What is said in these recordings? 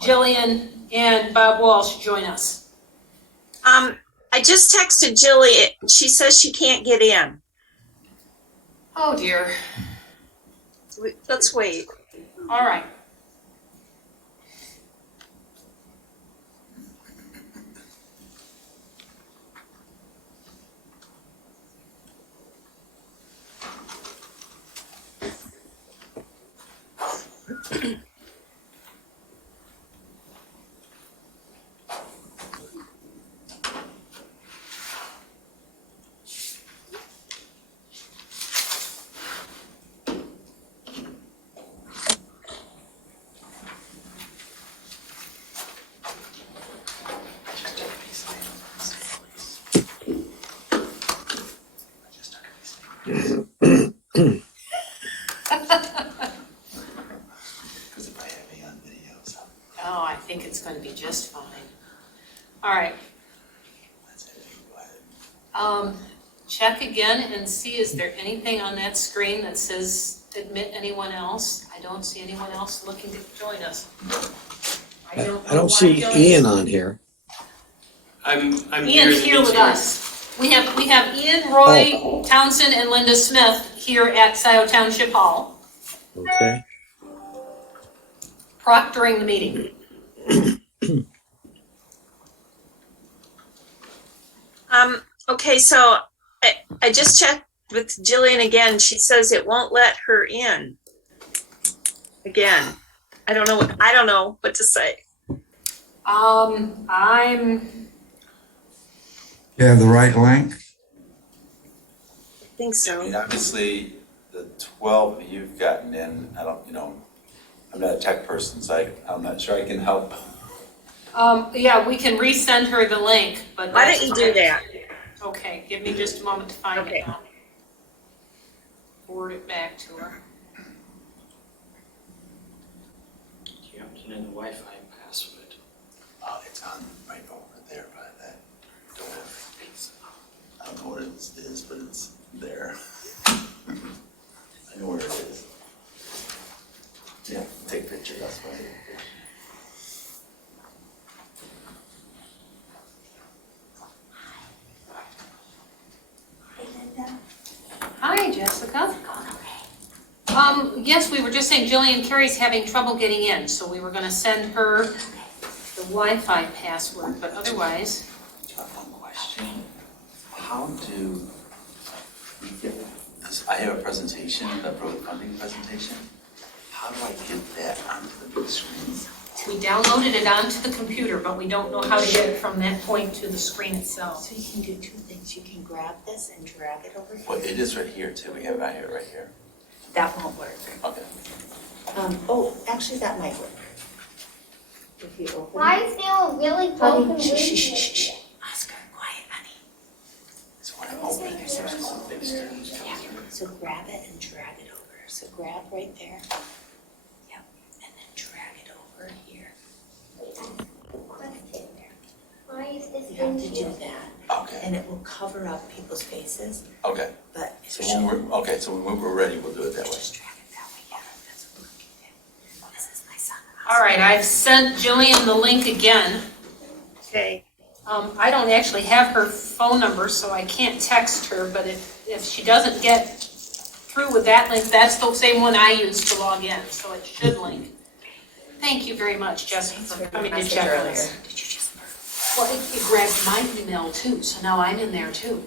Jillian and Bob Walsh join us. I just texted Jillian. She says she can't get in. Oh dear. Let's wait. All right. Oh, I think it's going to be just fine. All right. Check again and see, is there anything on that screen that says admit anyone else? I don't see anyone else looking to join us. I don't see Ian on here. I'm Ian's here with us. We have Ian, Roy, Townsend, and Linda Smith here at Scio Township Hall, Okay. proctoring the meeting. Okay, so I just checked with Jillian again. She says it won't let her in. Again, I don't know what to say. You have the right link? I think so. I mean, obviously, the 12 you've gotten in, I don't, I'm not a tech person, so I'm not sure I can help. Yeah, we can resend her the link, but Why don't you do that? Okay, give me just a moment to find Okay. it now. Forward it back to her. Yeah, put in the Wi-Fi password. Oh, it's on right over there by that door. I don't know what it is, but it's there. I know where it is. Yeah, take a picture, that's fine. Hi, Jessica. Yes, we were just saying Jillian Kerry's having trouble getting in, so we were gonna send her the Wi-Fi password, but otherwise. One question. How do we get this? I have a presentation, the road funding presentation. How do I get that onto the big screen? We downloaded it onto the computer, but we don't know how to get it from that point to the screen itself. So you can do two things. You can grab this and drag it over here. Well, it is right here too. We have it out here, right here. That won't work. Okay. Oh, actually, that might work. If you open Why it. is there really Honey, broken shh, shh, windows? shh, shh. Oscar, quiet, honey. So when I'm opening it, there's a big screen. Yeah, so grab it and drag it over. So grab right there. Yep, and then drag it over here. Question. Why is this You have to window? do that, Okay. and it will cover up people's faces, Okay. but if So you when we're ready, we'll do it that way. just drag it that way, yeah, that's what we're looking at. This is my son. All right, I've sent Jillian the link again. Okay. I don't actually have her phone number, so I can't text her, but if she doesn't get through with that link, that's the same one I used to log in, so it should link. Thank you very much, Jessica, for coming to check on us. Did you just Well, it grabbed my email too, so now I'm in there too.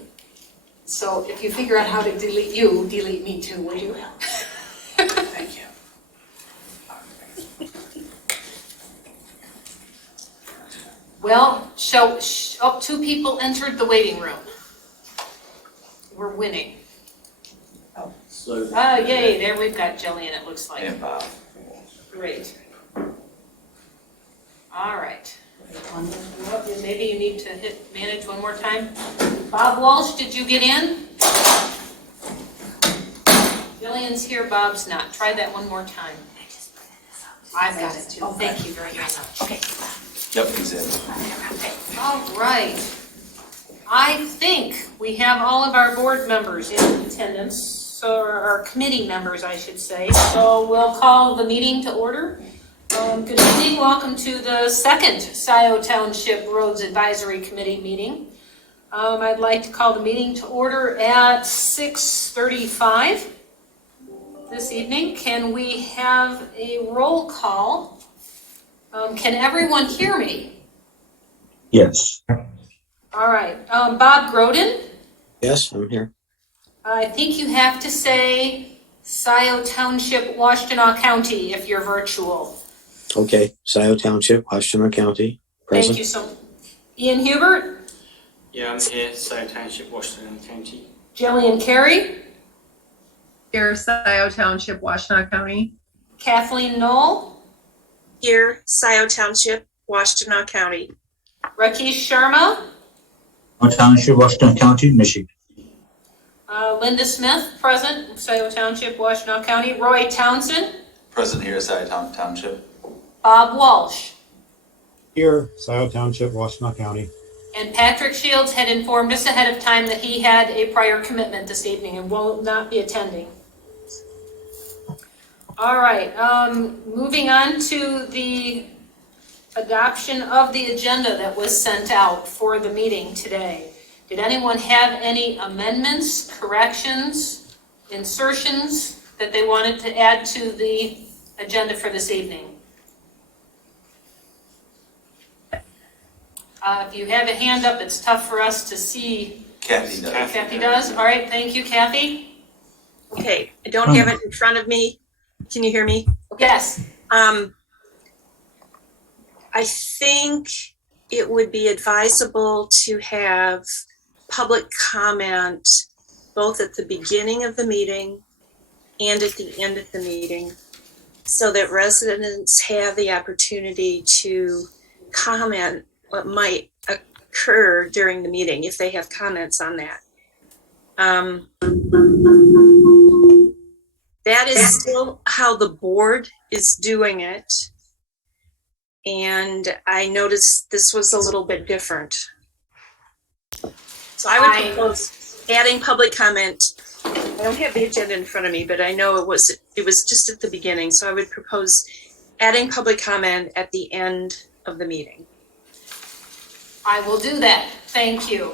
So if you figure out how to delete you, delete me too, will you? Thank you. Well, two people entered the waiting room. We're winning. So. Yay, there we've got Jillian, it looks like. And Bob. Great. All right. Well, maybe you need to hit manage one more time. Bob Walsh, did you get in? Jillian's here, Bob's not. Try that one more time. I've got it too. Thank you very much. Okay. Yep, he's in. All right. I think we have all of our board members in attendance, or our committee members, I should say. So we'll call the meeting to order. Good evening, welcome to the second Scio Township Roads Advisory Committee meeting. I'd like to call the meeting to order at 6:35 this evening. Can we have a roll call? Can everyone hear me? Yes. All right, Bob Groden, Yes, I'm here. I think you have to say Scio Township, Washtenaw County if you're virtual. Okay, Scio Township, Washtenaw County, Thank present. you so much. Ian Hubert, Yeah, I'm here, Scio Township, Washington County. Jillian Kerry, Here, Scio Township, Washtenaw County. Kathleen Knol, Here, Scio Township, Washtenaw County. Rakesh Sharma, Township, Washington County, Michigan. Linda Smith, present, Scio Township, Washtenaw County, Roy Townsend, Present here, Scio Township. Bob Walsh, Here, Scio Township, Washtenaw County. and Patrick Shields had informed us ahead of time that he had a prior commitment this evening and will not be attending. All right, moving on to the adoption of the agenda that was sent out for the meeting today. Did anyone have any amendments, corrections, insertions that they wanted to add to the agenda for this evening? If you have a hand up, it's tough for us to see. Kathy does. Kathy does? All right, thank you, Kathy. Okay, I don't have it in front of me. Can you hear me? Yes, I think it would be advisable to have public comment both at the beginning of the meeting and at the end of the meeting, so that residents have the opportunity to comment what might occur during the meeting if they have comments on that. That is still how the board is doing it. And I noticed this was a little bit different. So I would propose adding public comment. I don't have the agenda in front of me, but I know it was just at the beginning. So I would propose adding public comment at the end of the meeting. I will do that. Thank you.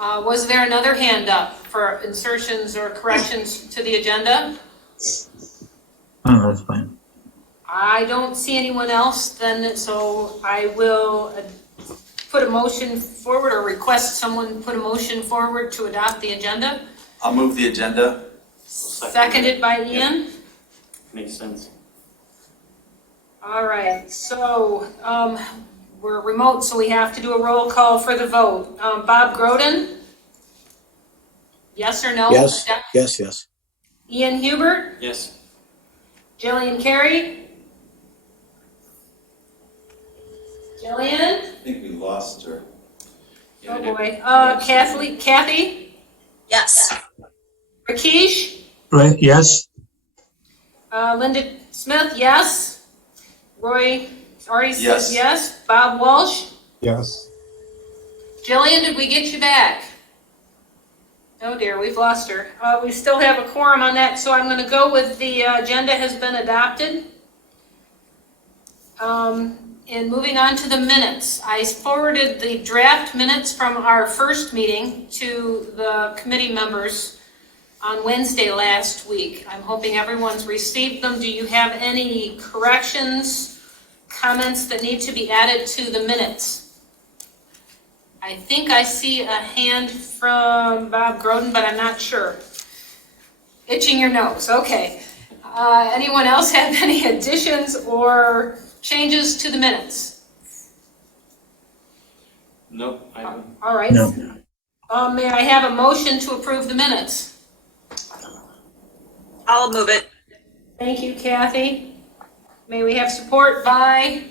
Was there another hand up for insertions or corrections to the agenda? Oh, that's fine. I don't see anyone else then, so I will put a motion forward or request someone put a motion forward to adopt the agenda. I'll move the agenda. Seconded by Ian. Makes sense. All right, so we're remote, so we have to do a roll call for the vote. Bob Groden? Yes or no? Yes, yes, yes. Ian Hubert? Yes. Jillian Kerry? Jillian? I think we lost her. Oh boy. Kathy? Yes. Rakesh? Right, yes. Linda Smith, yes. Roy already said Yes. yes. Bob Walsh? Yes. Jillian, did we get you back? Oh dear, we've lost her. We still have a quorum on that, so I'm going to go with the agenda has been adopted. And moving on to the minutes. I forwarded the draft minutes from our first meeting to the committee members on Wednesday last week. I'm hoping everyone's received them. Do you have any corrections, comments that need to be added to the minutes? I think I see a hand from Bob Groden, but I'm not sure. Itching your nose, okay. Anyone else have any additions or changes to the minutes? No, I don't. All right. No. May I have a motion to approve the minutes? I'll move it. Thank you, Kathy. May we have support by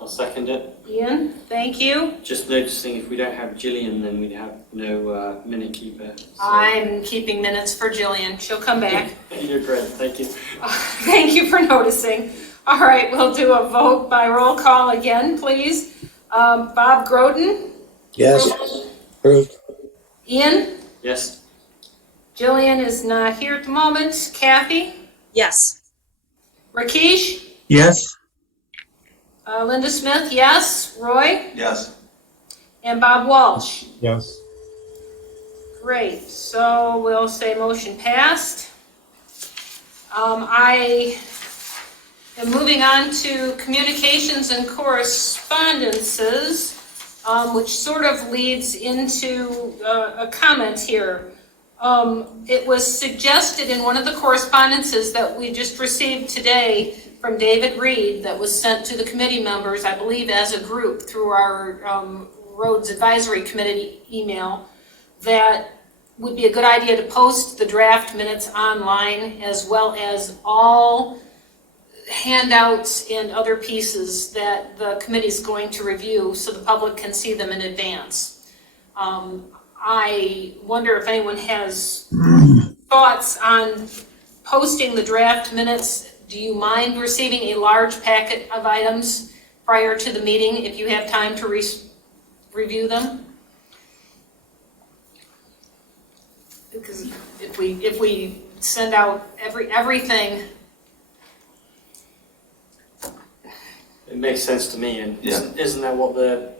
I'll second it. Ian? Thank you. Just noticing if we don't have Jillian, then we'd have no minute keeper. So. I'm keeping minutes for Jillian. She'll come back. You're great, thank you. Thank you for noticing. All right, we'll do a vote by roll call again, please. Bob Groden? Yes, approved. Ian? Yes. Jillian is not here at the moment. Kathy? Yes. Rakesh? Yes. Linda Smith, yes. Roy? Yes. And Bob Walsh. Yes. Great, so we'll say motion passed. I am moving on to communications and correspondences, which sort of leads into a comment here. It was suggested in one of the correspondences that we just received today from David Reed that was sent to the committee members, I believe as a group through our Roads Advisory Committee email, that would be a good idea to post the draft minutes online as well as all handouts and other pieces that the committee is going to review so the public can see them in advance. I wonder if anyone has thoughts on posting the draft minutes. Do you mind receiving a large packet of items prior to the meeting if you have time to review them? Because if we send out everything. It makes sense to me, and Yeah. isn't that what the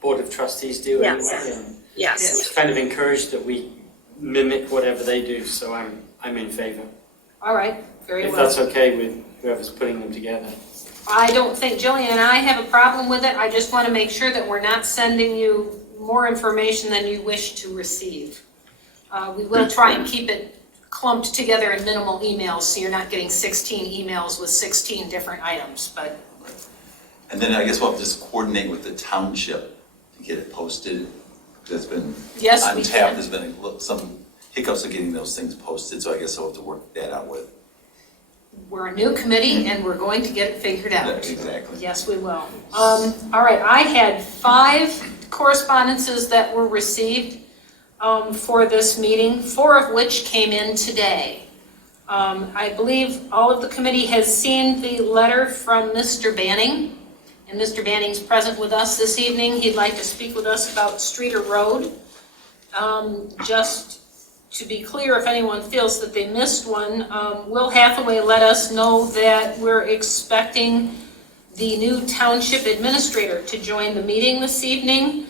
Board of Trustees do Yes. anyway? And Yes. it's kind of encouraged that we mimic whatever they do, so I'm in favour. All right, very If well. that's okay with whoever's putting them together. I don't think Jillian and I have a problem with it. I just want to make sure that we're not sending you more information than you wish to receive. We will try and keep it clumped together in minimal emails, so you're not getting 16 emails with 16 different items, but. And then I guess we'll have to just coordinate with the township to get it posted. There's been, Yes, on we tap, can. there's been some hiccups of getting those things posted, so I guess I'll have to work that out with. We're a new committee and we're going to get it figured out. Yeah, exactly. Yes, we will. All right, I had 5 correspondences that were received for this meeting, 4 of which came in today. I believe all of the committee has seen the letter from Mr. Banning, and Mr. Banning's present with us this evening. He'd like to speak with us about Streiter Road. Just to be clear, if anyone feels that they missed one, Will Hathaway let us know that we're expecting the new township administrator to join the meeting this evening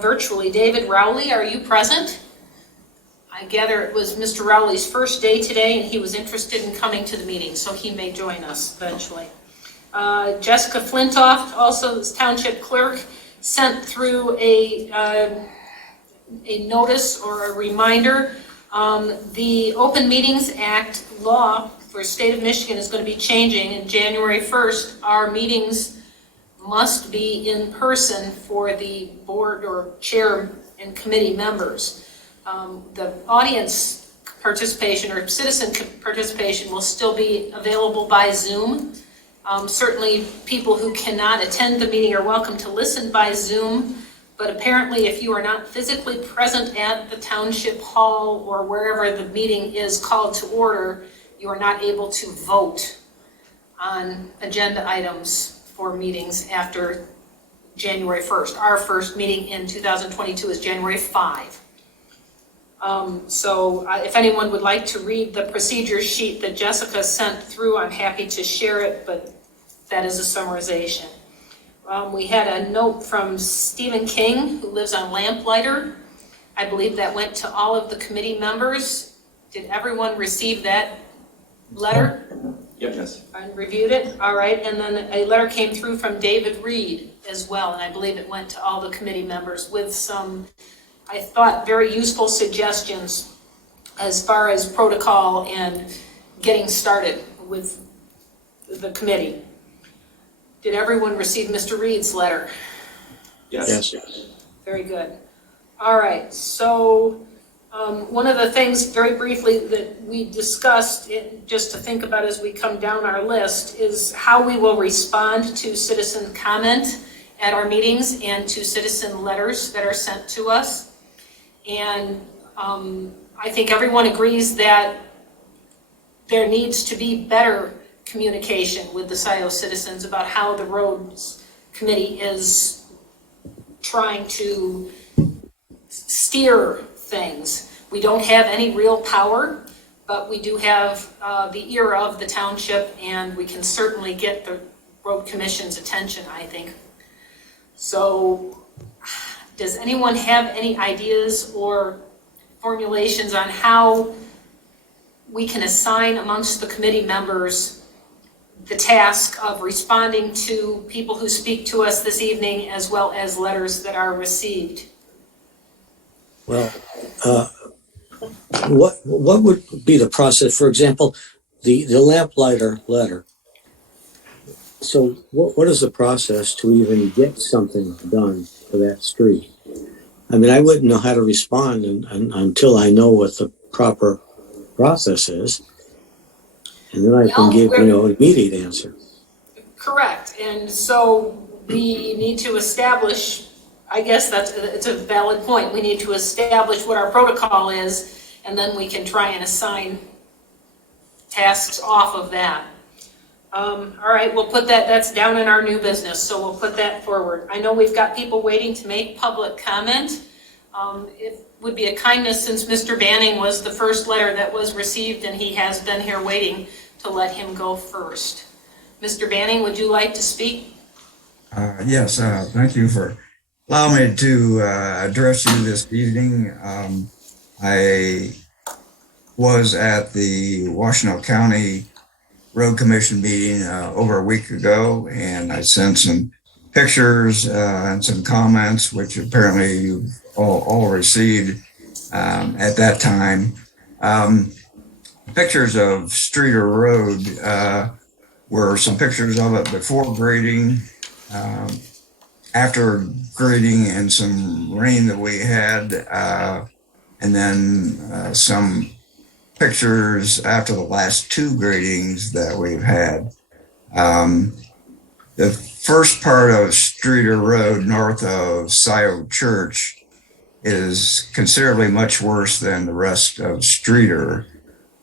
virtually. David Rowley, are you present? I gather it was Mr. Rowley's first day today and he was interested in coming to the meeting, so he may join us eventually. Jessica Flintoff, also this township clerk, sent through a notice or a reminder. The Open Meetings Act law for state of Michigan is going to be changing, and January 1st, our meetings must be in person for the board or chair and committee members. The audience participation or citizen participation will still be available by Zoom. Certainly people who cannot attend the meeting are welcome to listen by Zoom, but apparently if you are not physically present at the township hall or wherever the meeting is called to order, you are not able to vote on agenda items for meetings after January 1st. Our first meeting in 2022 is January 5. If anyone would like to read the procedure sheet that Jessica sent through, I'm happy to share it, but that is a summarization. We had a note from Stephen King, who lives on Lamplighter. I believe that went to all of the committee members. Did everyone receive that letter? Yep. Yes. And reviewed it? All right, and then a letter came through from David Reed as well, and I believe it went to all the committee members with some, I thought, very useful suggestions as far as protocol and getting started with the committee. Did everyone receive Mr. Reed's letter? Yes. Yes. Very good. All right, so one of the things very briefly that we discussed, just to think about as we come down our list, is how we will respond to citizen comment at our meetings and to citizen letters that are sent to us. And I think everyone agrees that there needs to be better communication with the Scio citizens about how the Roads Committee is trying to steer things. We don't have any real power. but we do have the ear of the township, and we can certainly get the road commission's attention, I think. So does anyone have any ideas or formulations on how we can assign amongst the committee members the task of responding to people who speak to us this evening, as well as letters that are received? Well, what would be the process? For example, the lamplighter letter. So what is the process to even get something done for that street? I mean, I wouldn't know how to respond until I know what the proper process is. And then I can give, an immediate answer. Correct. And so we need to establish, I guess it's a valid point. We need to establish what our protocol is, and then we can try and assign tasks off of that. All right, we'll put that's down in our new business, so we'll put that forward. I know we've got people waiting to make public comment. It would be a kindness, since Mr. Banning was the first letter that was received and he has been here waiting, to let him go first. Mr. Banning, would you like to speak? Yes, thank you for allowing me to address you this evening. I was at the Washtenaw County Road Commission meeting over a week ago, and I sent some pictures and some comments, which apparently you've all received at that time. Pictures of Streiter Road were some pictures of it before grading, after grading, and some rain that we had, and then some pictures after the last two gradings that we've had. The first part of Streiter Road north of Scio Church is considerably much worse than the rest of Streiter.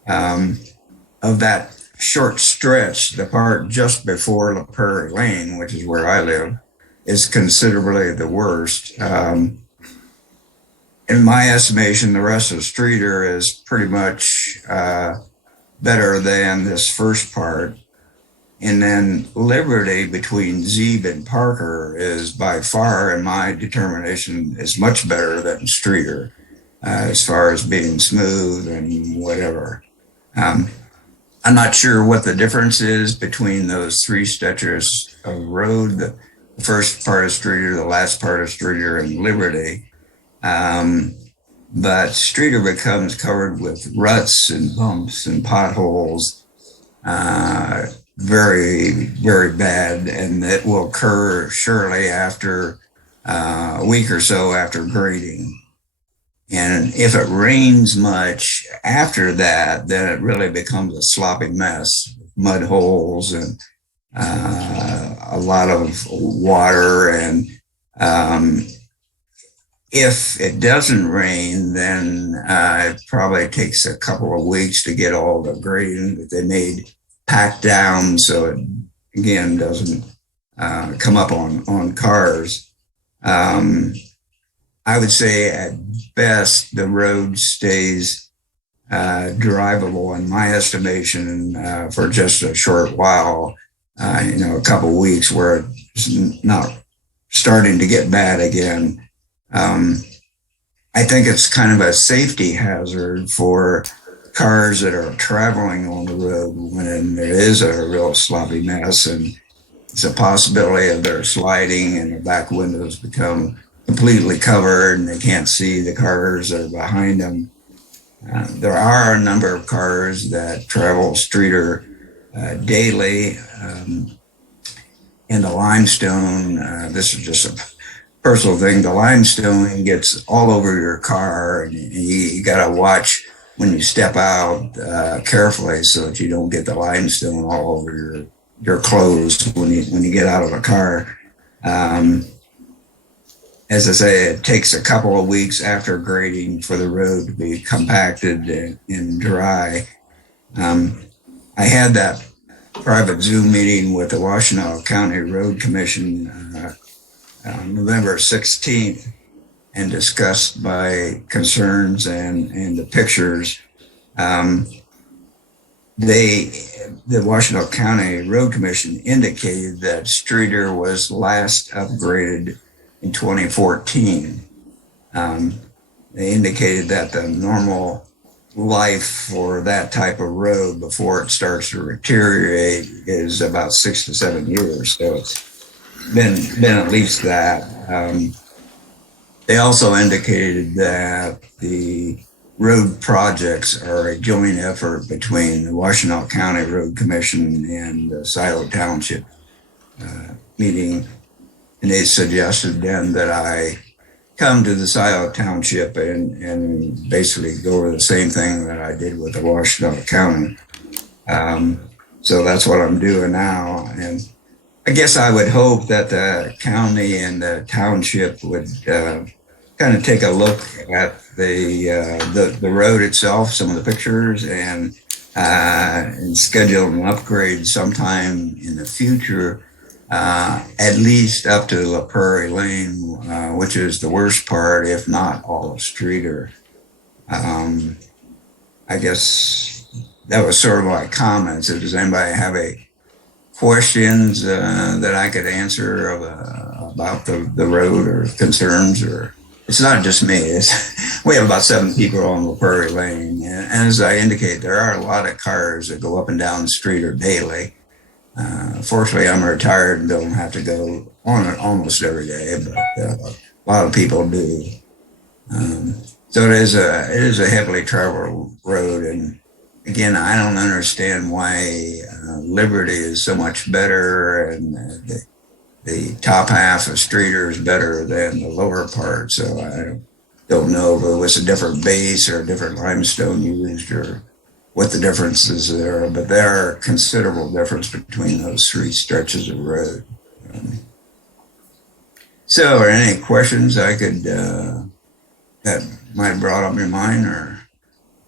Of that short stretch, the part just before La Prairie Lane, which is where I live, is considerably the worst. In my estimation, the rest of Streiter is pretty much better than this first part. And then Liberty between Zeeb and Parker is by far, in my determination, is much better than Streiter as far as being smooth and whatever. I'm not sure what the difference is between those three stretches of road, the first part of Streiter, the last part of Streiter, and Liberty. But Streiter becomes covered with ruts and bumps and potholes, very, very bad, and it will occur surely after a week or so after grading. And if it rains much after that, then it really becomes a sloppy mess, mud holes and a lot of water. And if it doesn't rain, then it probably takes a couple of weeks to get all the grading that they made packed down, so it again doesn't come up on cars. I would say at best the road stays drivable in my estimation for just a short while, a couple of weeks, where it's not starting to get bad again. I think it's kind of a safety hazard for cars that are traveling on the road when there is a real sloppy mess, and it's a possibility of their sliding and the back windows become completely covered and they can't see the cars that are behind them. There are a number of cars that travel Streiter daily. In the limestone, this is just a personal thing, the limestone gets all over your car, and you got to watch when you step out carefully so that you don't get the limestone all over your clothes when you get out of a car. As I say, it takes a couple of weeks after grading for the road to be compacted and dry. I had that private Zoom meeting with the Washtenaw County Road Commission on November 16th and discussed my concerns and the pictures. the Washington County Road Commission indicated that Streiter was last upgraded in 2014. They indicated that the normal life for that type of road before it starts to deteriorate is about 6 to 7 years. So it's been at least that. They also indicated that the road projects are a joint effort between the Washington County Road Commission and the Scio Township meeting. And they suggested then that I come to the Scio Township and basically go over the same thing that I did with the Washington County. So that's what I'm doing now. And I guess I would hope that the county and the township would kind of take a look at the road itself, some of the pictures, and schedule an upgrade sometime in the future, at least up to La Prairie Lane, which is the worst part, if not all of Streiter. I guess that was sort of my comments. Does anybody have any questions that I could answer about the road or concerns? Or it's not just me. We have about 7 people on La Prairie Lane, and as I indicate, there are a lot of cars that go up and down Streiter daily. Fortunately, I'm retired and don't have to go on it almost every day, but a lot of people do. So it is a heavily traveled road, and again, I don't understand why Liberty is so much better, and the top half of Streiter is better than the lower part. So I don't know if it was a different base or a different limestone used or what the differences are, but there are considerable difference between those 3 stretches of road. So are any questions I could that might have brought up your mind? Or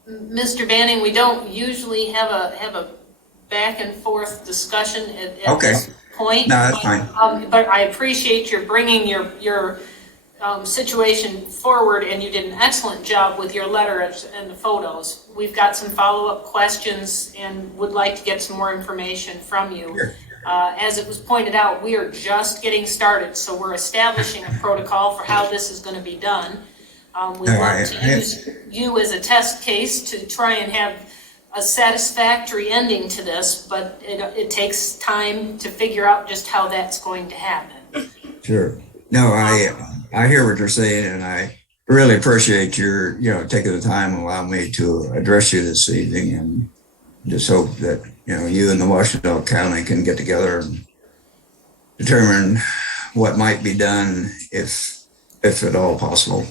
Mr. Banning, we don't usually have a back and forth discussion at this point. No, that's fine. But I appreciate your bringing your situation forward, and you did an excellent job with your letter and the photos. We've got some follow-up questions and would like to get some more information from you. Sure. As it was pointed out, we are just getting started, so we're establishing a protocol for how this is going to be done. We want to use you as a test case to try and have a satisfactory ending to this, but it takes time to figure out just how that's going to happen. Sure. No, I hear what you're saying, and I really appreciate your taking the time and allowing me to address you this evening, and just hope that you and the Washington County can get together and determine what might be done if at all possible.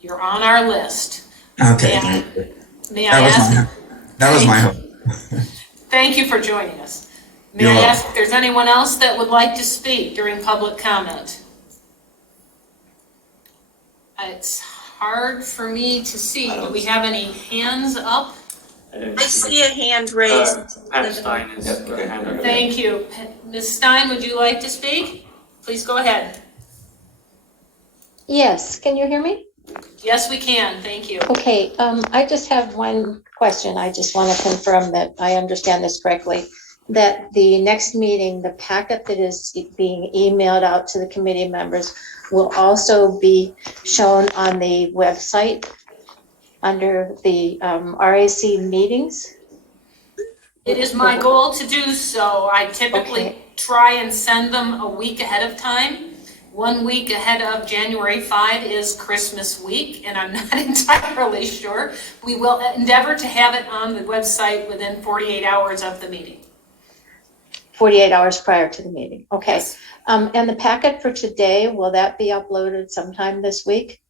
You're on our list. Okay. May I ask? That was my hope. Thank you for joining us. May You're I welcome. ask if there's anyone else that would like to speak during public comment? It's hard for me to see. Do we have any hands up? I see a hand raised. Pat Stein has got a hand over there. Thank you. Ms. Stein, would you like to speak? Please go ahead. Yes, can you hear me? Yes, we can. Thank you. Okay, I just have one question. I just want to confirm that I understand this correctly. That the next meeting, the packet that is being emailed out to the committee members will also be shown on the website under the RAC meetings? It is my goal to do so. I typically try and send them a week ahead of time. 1 week ahead of January 5 is Christmas week, and I'm not entirely sure. We will endeavor to have it on the website within 48 hours of the meeting. 48 hours prior to the meeting, okay. Yes. And the packet for today, will that be uploaded sometime this week?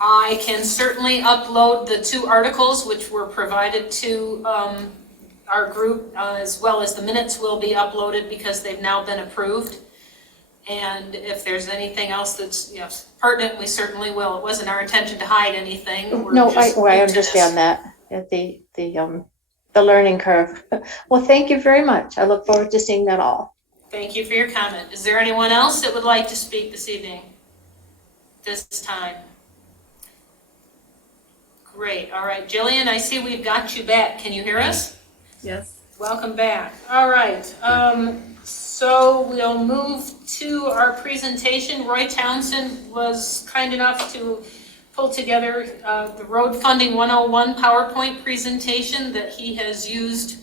I can certainly upload the 2 articles which were provided to our group, as well as the minutes will be uploaded because they've now been approved. And if there's anything else that's pertinent, we certainly will. It wasn't our intention to hide anything. No, I understand that, the learning curve. Well, thank you very much. I look forward to seeing that all. Thank you for your comment. Is there anyone else that would like to speak this evening? This time? Great. All right, Jillian, I see we've got you back. Can you hear us? Yes. Welcome back. All right, so we'll move to our presentation. Roy Townsend was kind enough to pull together the Road Funding 101 PowerPoint presentation that he has used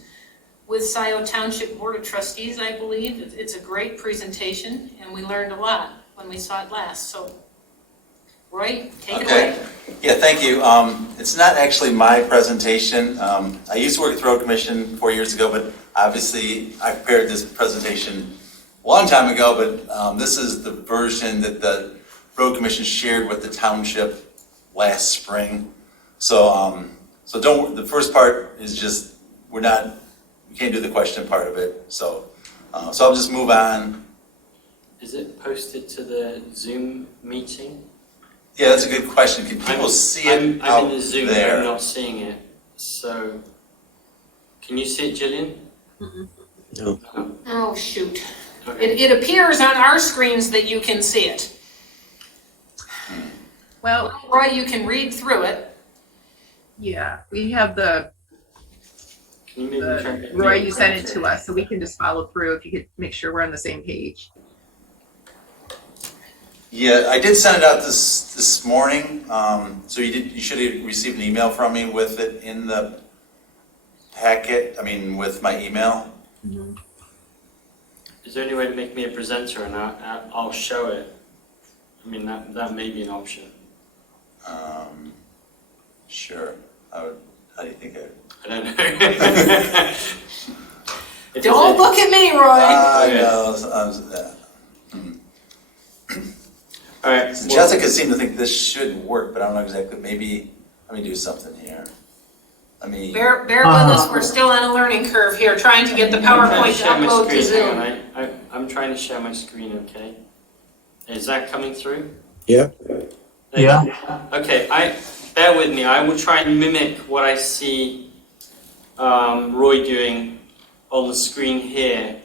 with Scio Township Board of Trustees, I believe. It's a great presentation, and we learned a lot when we saw it last. So, Roy, take it away. Yeah, thank you. It's not actually my presentation. I used to work at the Road Commission 4 years ago, but obviously I prepared this presentation a long time ago, but this is the version that the Road Commission shared with the township last spring. So, the first part is just, we can't do the question part of it. So I'll just move on. Is it posted to the Zoom meeting? Yeah, that's a good question. Can people see it out I'm in the Zoom, but there? I'm not seeing it. So, can you see it, Jillian? No. Oh, shoot. Okay. It appears on our screens that you can see it. Well, Roy, you can read through it. yeah, we have the, Can you maybe try to Roy, you sent it to us, so we can just follow through if you could make sure we're on the same page. Yeah, I did send it out this morning. So you should have received an email from me with it in the packet. With my email. Is there any way to make me a presenter and I'll show it? That may be an option. Sure. How do you think I don't know. Don't look at me, Roy. All right. So Jessica seemed to think this should work, but I don't know exactly. Maybe let me do something here. Bear with us. We're still on a learning curve here, trying to get the PowerPoint to upload to Zoom. I'm trying to share my screen, okay? Is that coming through? Yeah. Yeah. Okay, bear with me. I will try and mimic what I see Roy doing on the screen here,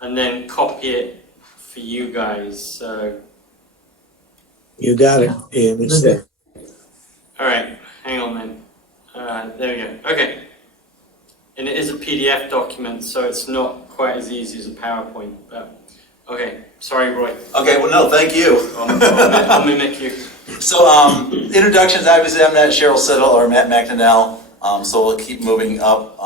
and then copy it for you guys. So, You got it, Ian. It's there. all right, hang on then. There we go. Okay. And it is a PDF document, so it's not quite as easy as a PowerPoint. But okay, sorry, Roy. Okay. Well, no, thank you. I'll mimic you. So, introductions. Obviously, I'm not Cheryl Siddle or Matt McNamell. So we'll keep moving up,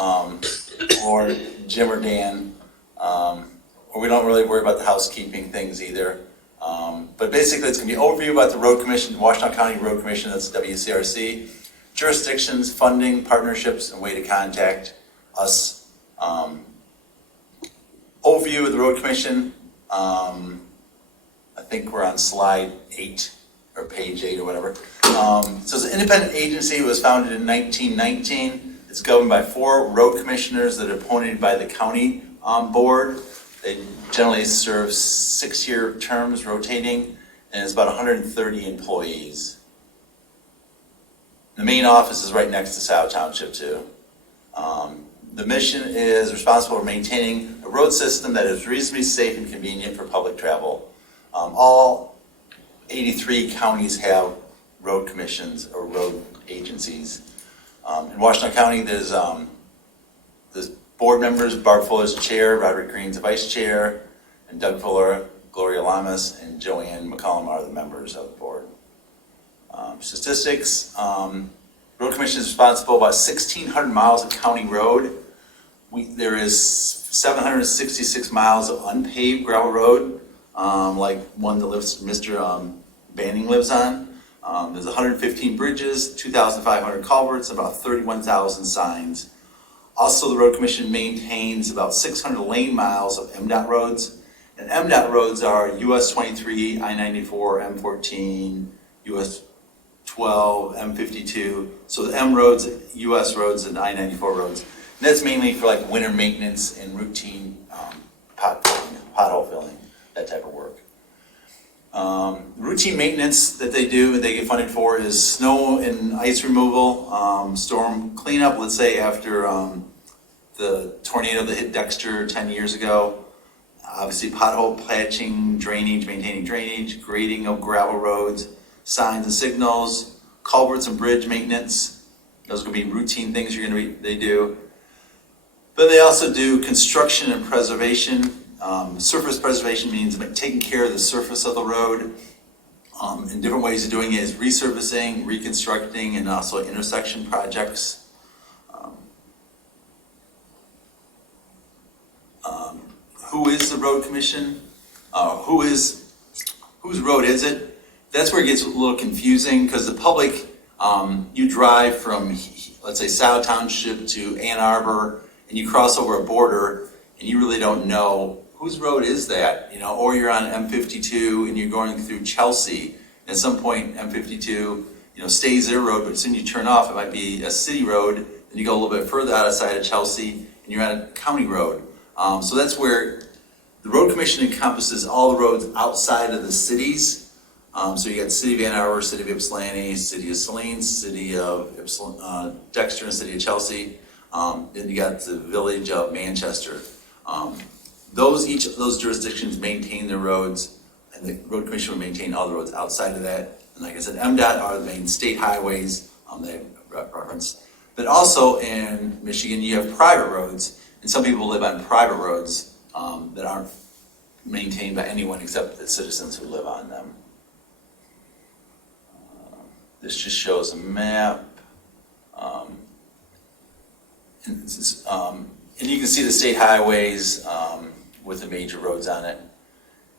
or Jim or Dan. Or we don't really worry about the housekeeping things either. But basically, it's going to be an overview about the Road Commission, Washington County Road Commission. That's WCRC. Jurisdictions, funding, partnerships, and way to contact us. Overview of the Road Commission. I think we're on slide 8 or page 8 or whatever. So it's an independent agency. It was founded in 1919. It's governed by 4 road commissioners that are appointed by the county board. They generally serve 6-year terms, rotating, and it's about 130 employees. The main office is right next to Scio Township too. The mission is responsible for maintaining a road system that is reasonably safe and convenient for public travel. All 83 counties have road commissions or road agencies. In Washington County, there's board members. Barb Fuller's the chair, Roderick Green's the vice chair, and Doug Fuller, Gloria Lamas, and Joanne McCollum are the members of the board. Statistics, Road Commission is responsible about 1,600 miles of county road. There is 766 miles of unpaved gravel road, like one that Mr. Banning lives on. There's 115 bridges, 2,500 culverts, and about 31,000 signs. Also, the Road Commission maintains about 600 lane miles of MDOT roads. And MDOT roads are US 23, I-94, M14, US 12, M52. So the M roads, US roads, and I-94 roads. And that's mainly for like winter maintenance and routine pothole filling, that type of work. Routine maintenance that they do, they get funded for, is snow and ice removal, storm cleanup, let's say after the tornado that hit Dexter 10 years ago. Obviously pothole patching, drainage, maintaining drainage, grading of gravel roads, signs and signals, culverts and bridge maintenance. Those are going to be routine things they do. But they also do construction and preservation. Surface preservation means taking care of the surface of the road. And different ways of doing it is resurfacing, reconstructing, and also intersection projects. Who is the road commission? Whose road is it? That's where it gets a little confusing because the public, you drive from, let's say, Scio Township to Ann Arbor, and you cross over a border, and you really don't know whose road is that, you know, or you're on M52 and you're going through Chelsea. At some point, M52, you know, stays their road, but as soon as you turn off, it might be a city road, and you go a little bit further outside of Chelsea, and you're on a county road. So that's where the road commission encompasses all the roads outside of the cities. So you got City of Ann Arbor, City of Ypsilanti, City of Saline, City of Dexter, and City of Chelsea. Then you got the Village of Manchester. Each of those jurisdictions maintain their roads, and the road commission will maintain all the roads outside of that. And like I said, MDOT are the main state highways, they have reference. But also in Michigan, you have private roads, and some people live on private roads that aren't maintained by anyone except the citizens who live on them. This just shows a map. And you can see the state highways with the major roads on it.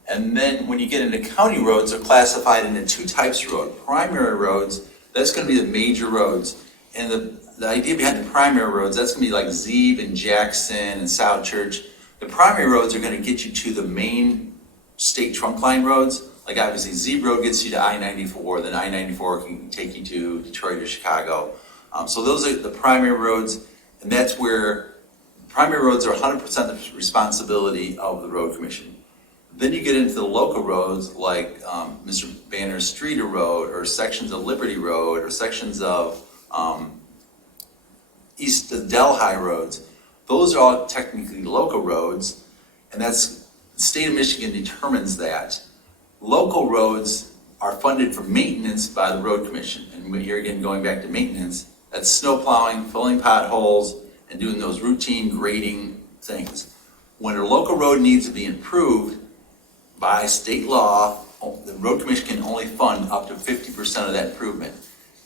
And then when you get into county roads, they're classified into two types of road. Primary roads, that's going to be the major roads. And the idea behind the primary roads, that's going to be like Zeeb and Jackson and South Church. The primary roads are going to get you to the main state trunk line roads. Like obviously Zeeb Road gets you to I-94, then I-94 can take you to Detroit or Chicago. So those are the primary roads, and that's where primary roads are 100% the responsibility of the road commission. Then you get into the local roads like Mr. Banner's Streiter Road, or sections of Liberty Road, or sections of East of Delhi roads. Those are all technically local roads, and that's the state of Michigan determines that. Local roads are funded for maintenance by the road commission, and here again going back to maintenance, that's snow plowing, filling potholes, and doing those routine grading things. When a local road needs to be improved by state law, the road commission can only fund up to 50% of that improvement.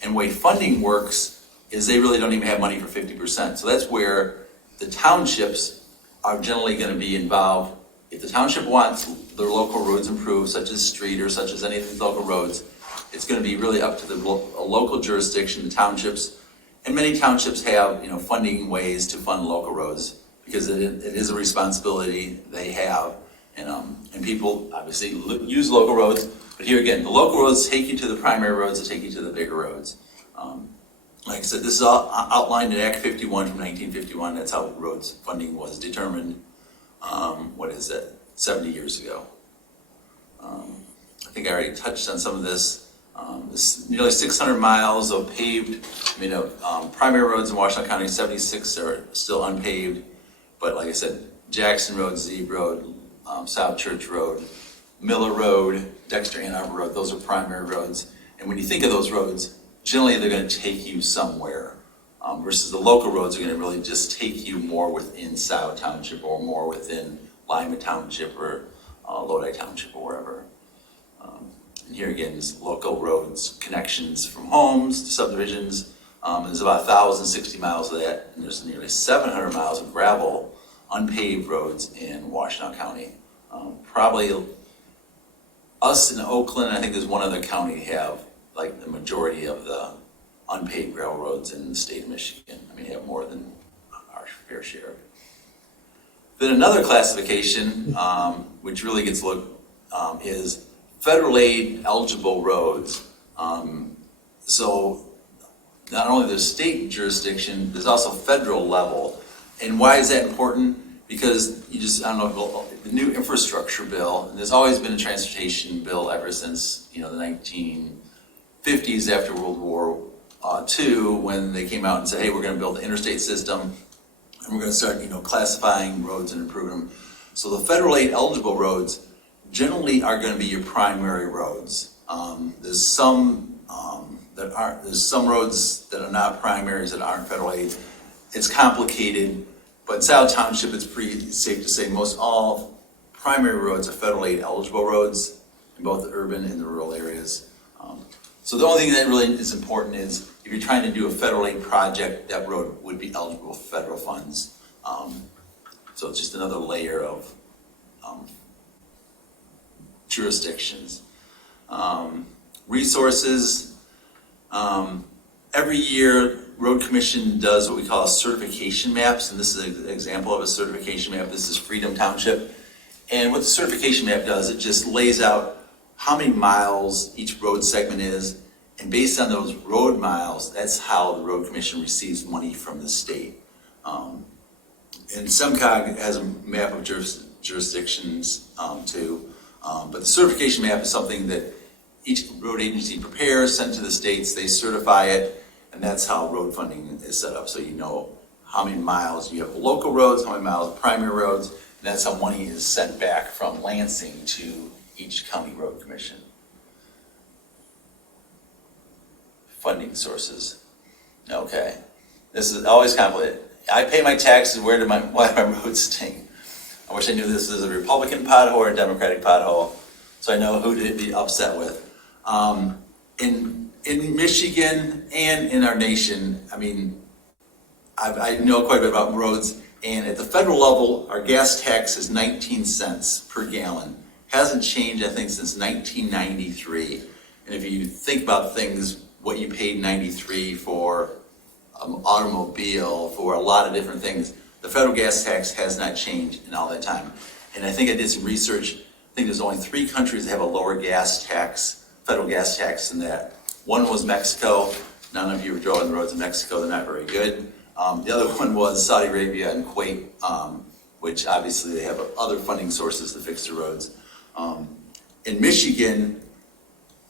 And the way funding works is they really don't even have money for 50%. So that's where the townships are generally going to be involved. If the township wants their local roads improved, such as Streiter, such as any of these local roads, it's going to be really up to the local jurisdiction, the townships. And many townships have, funding ways to fund local roads because it is a responsibility they have. And people obviously use local roads, but here again, the local roads take you to the primary roads that take you to the bigger roads. Like I said, this is all outlined in Act 51 from 1951. That's how roads funding was determined. 70 years ago. I think I already touched on some of this. This nearly 600 miles of paved, primary roads in Washington County, 76 are still unpaved. But like I said, Jackson Road, Zeeb Road, South Church Road, Miller Road, Dexter Ann Arbor Road, those are primary roads. And when you think of those roads, generally they're going to take you somewhere. Versus the local roads are going to really just take you more within Scio Township or more within Lima Township or Lodi Township or wherever. And here again is local roads, connections from homes to subdivisions. There's about 1,060 miles of that, and there's nearly 700 miles of gravel, unpaved roads in Washtenaw County. Probably us in Oakland, I think there's one other county have like the majority of the unpaved gravel roads in the state of Michigan. Have more than our fair share. Then another classification, which really gets looked, is federal aid eligible roads. So not only there's state jurisdiction, there's also federal level. And why is that important? Because the new infrastructure bill, and there's always been a transportation bill ever since, the 1950s after World War II, when they came out and said, hey, we're going to build an interstate system, and we're going to start, classifying roads and improving them. So the federal aid eligible roads generally are going to be your primary roads. There's some roads that are not primaries that aren't federal aid. It's complicated. But in Scio Township, it's pretty safe to say most all primary roads are federal aid eligible roads in both the urban and the rural areas. So the only thing that really is important is if you're trying to do a federal aid project, that road would be eligible for federal funds. So it's just another layer of jurisdictions. Resources. Every year, Road Commission does what we call certification maps, and this is an example of a certification map. This is Freedom Township. And what the certification map does, it just lays out how many miles each road segment is, and based on those road miles, that's how the Road Commission receives money from the state. And SEMCOG has a map of jurisdictions too, but the certification map is something that each road agency prepares, sends to the states, they certify it, and that's how road funding is set up. So you know how many miles you have local roads, how many miles primary roads, and that's how money is sent back from Lansing to each county road commission. Funding sources. Okay, this is always complicated. I pay my taxes, why do my roads stink? I wish I knew this is a Republican pothole or a Democratic pothole, so I know who to be upset with. In Michigan and in our nation, I mean, I know quite a bit about roads, and at the federal level, our gas tax is 19 cents per gallon. Hasn't changed, I think, since 1993. And if you think about things, what you paid in 93 for an automobile, for a lot of different things, the federal gas tax has not changed in all that time. And I think I did some research. I think there's only 3 countries that have a lower gas tax, federal gas tax than that. One was Mexico. None of you are driving the roads in Mexico, they're not very good. The other one was Saudi Arabia and Kuwait, which obviously they have other funding sources to fix the roads. In Michigan,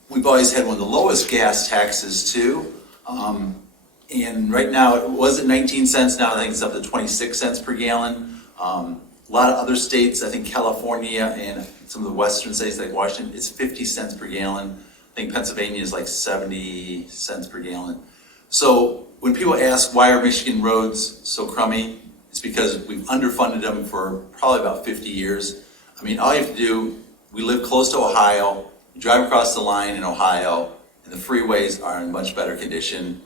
we've always had one of the lowest gas taxes too. And right now, it was at 19 cents, now I think it's up to 26 cents per gallon. A lot of other states, I think California and some of the western states like Washington, it's 50 cents per gallon. I think Pennsylvania is like 70 cents per gallon. So when people ask why are Michigan roads so crummy, it's because we've underfunded them for probably about 50 years. I mean, all you have to do, we live close to Ohio, you drive across the line in Ohio, and the freeways are in much better condition.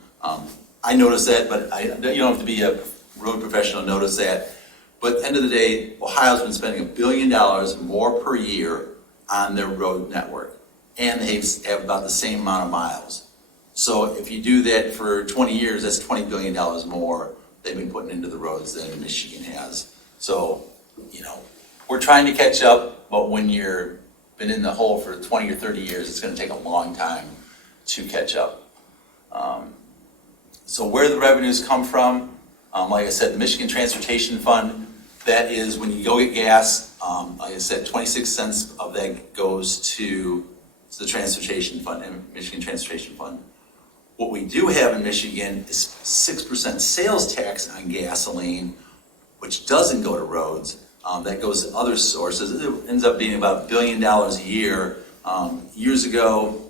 I notice that, but you don't have to be a road professional to notice that. But at the end of the day, Ohio's been spending $1 billion more per year on their road network, and they have about the same amount of miles. So if you do that for 20 years, that's $20 billion more they've been putting into the roads than Michigan has. So, you know, we're trying to catch up, but when you've been in the hole for 20 or 30 years, it's going to take a long time to catch up. So where the revenues come from, like I said, the Michigan Transportation Fund, that is when you go get gas, like I said, 26 cents of that goes to the Transportation Fund, Michigan Transportation Fund. What we do have in Michigan is 6% sales tax on gasoline, which doesn't go to roads. That goes to other sources. It ends up being about $1 billion a year. Years ago,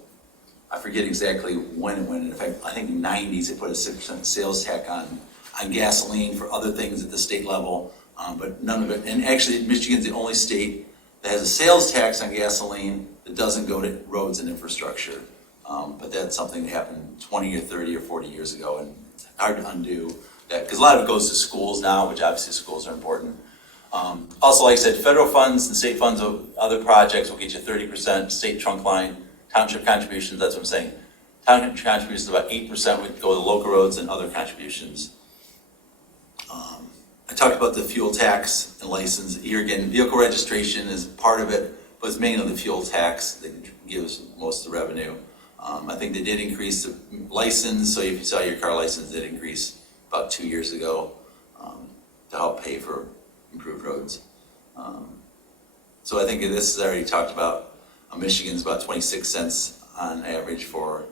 I forget exactly when it went. In fact, I think in the 90s, they put a 6% sales tax on gasoline for other things at the state level, but none of it. And actually, Michigan's the only state that has a sales tax on gasoline that doesn't go to roads and infrastructure. But that's something that happened 20 or 30 or 40 years ago, and it's hard to undo that, because a lot of it goes to schools now, which obviously schools are important. Also, like I said, federal funds and state funds of other projects will get you 30%, state trunk line, township contributions, that's what I'm saying. Township contributions, about 8% would go to local roads and other contributions. I talked about the fuel tax and license. Here again, vehicle registration is part of it, but it's mainly the fuel tax that gives most of the revenue. I think they did increase the license, so if you saw your car license did increase about 2 years ago to help pay for improved roads. So I think this is already talked about. Michigan's about 26 cents on average for,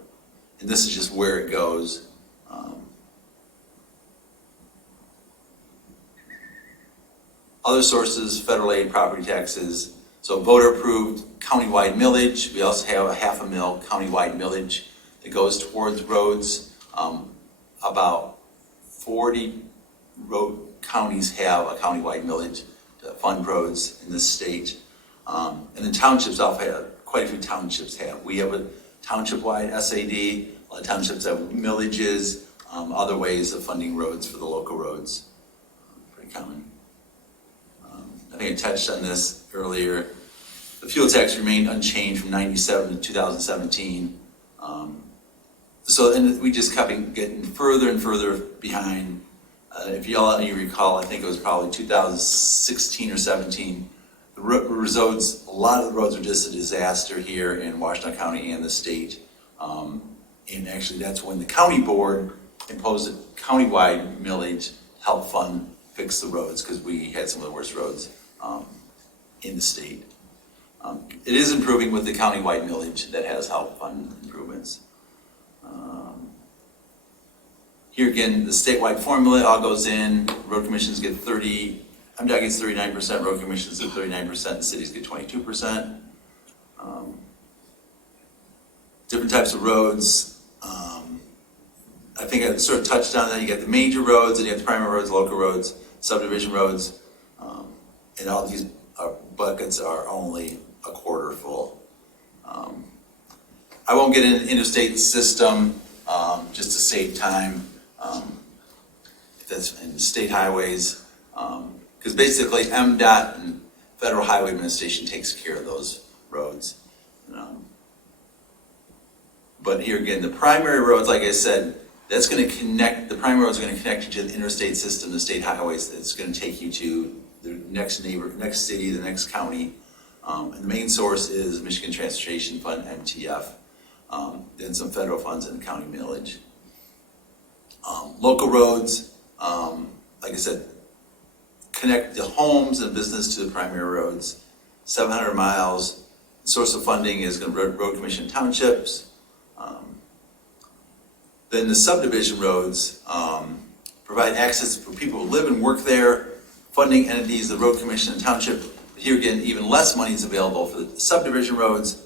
and this is just where it goes. Other sources, federal aid, property taxes. So voter approved countywide millage. We also have a $0.5 countywide millage that goes towards roads. About 40 counties have a countywide millage to fund roads in this state. And the townships also have, quite a few townships have. We have a township-wide SAD, a lot of townships have millages, other ways of funding roads for the local roads. Pretty common. I think I touched on this earlier. The fuel tax remained unchanged from 97 to 2017. And we just kept getting further and further behind. If you recall, I think it was probably 2016 or 17. A lot of the roads were just a disaster here in Washington County and the state. And actually, that's when the county board imposed a countywide millage to help fix the roads, because we had some of the worst roads in the state. It is improving with the countywide millage that has helped fund improvements. Here again, the statewide formula all goes in. Road commissions get 30%, MDOT gets 39%, road commissions get 39%, cities get 22%. Different types of roads. I think I sort of touched on that. You got the major roads, and you have the primary roads, local roads, subdivision roads, and all these buckets are only a quarter full. I won't get into the interstate system just to save time. That's in state highways, because basically MDOT and Federal Highway Administration takes care of those roads. But here again, the primary roads, like I said, that's going to connect. The primary roads are going to connect you to the interstate system, the state highways. That's going to take you to the next city, the next county. And the main source is Michigan Transportation Fund, MTF. Then some federal funds and county millage. Local roads, like I said, connect the homes and business to the primary roads. 700 miles. Source of funding is going to road commission townships. Then the subdivision roads provide access for people who live and work there. Funding entities, the road commission and township. Here again, even less money is available for the subdivision roads.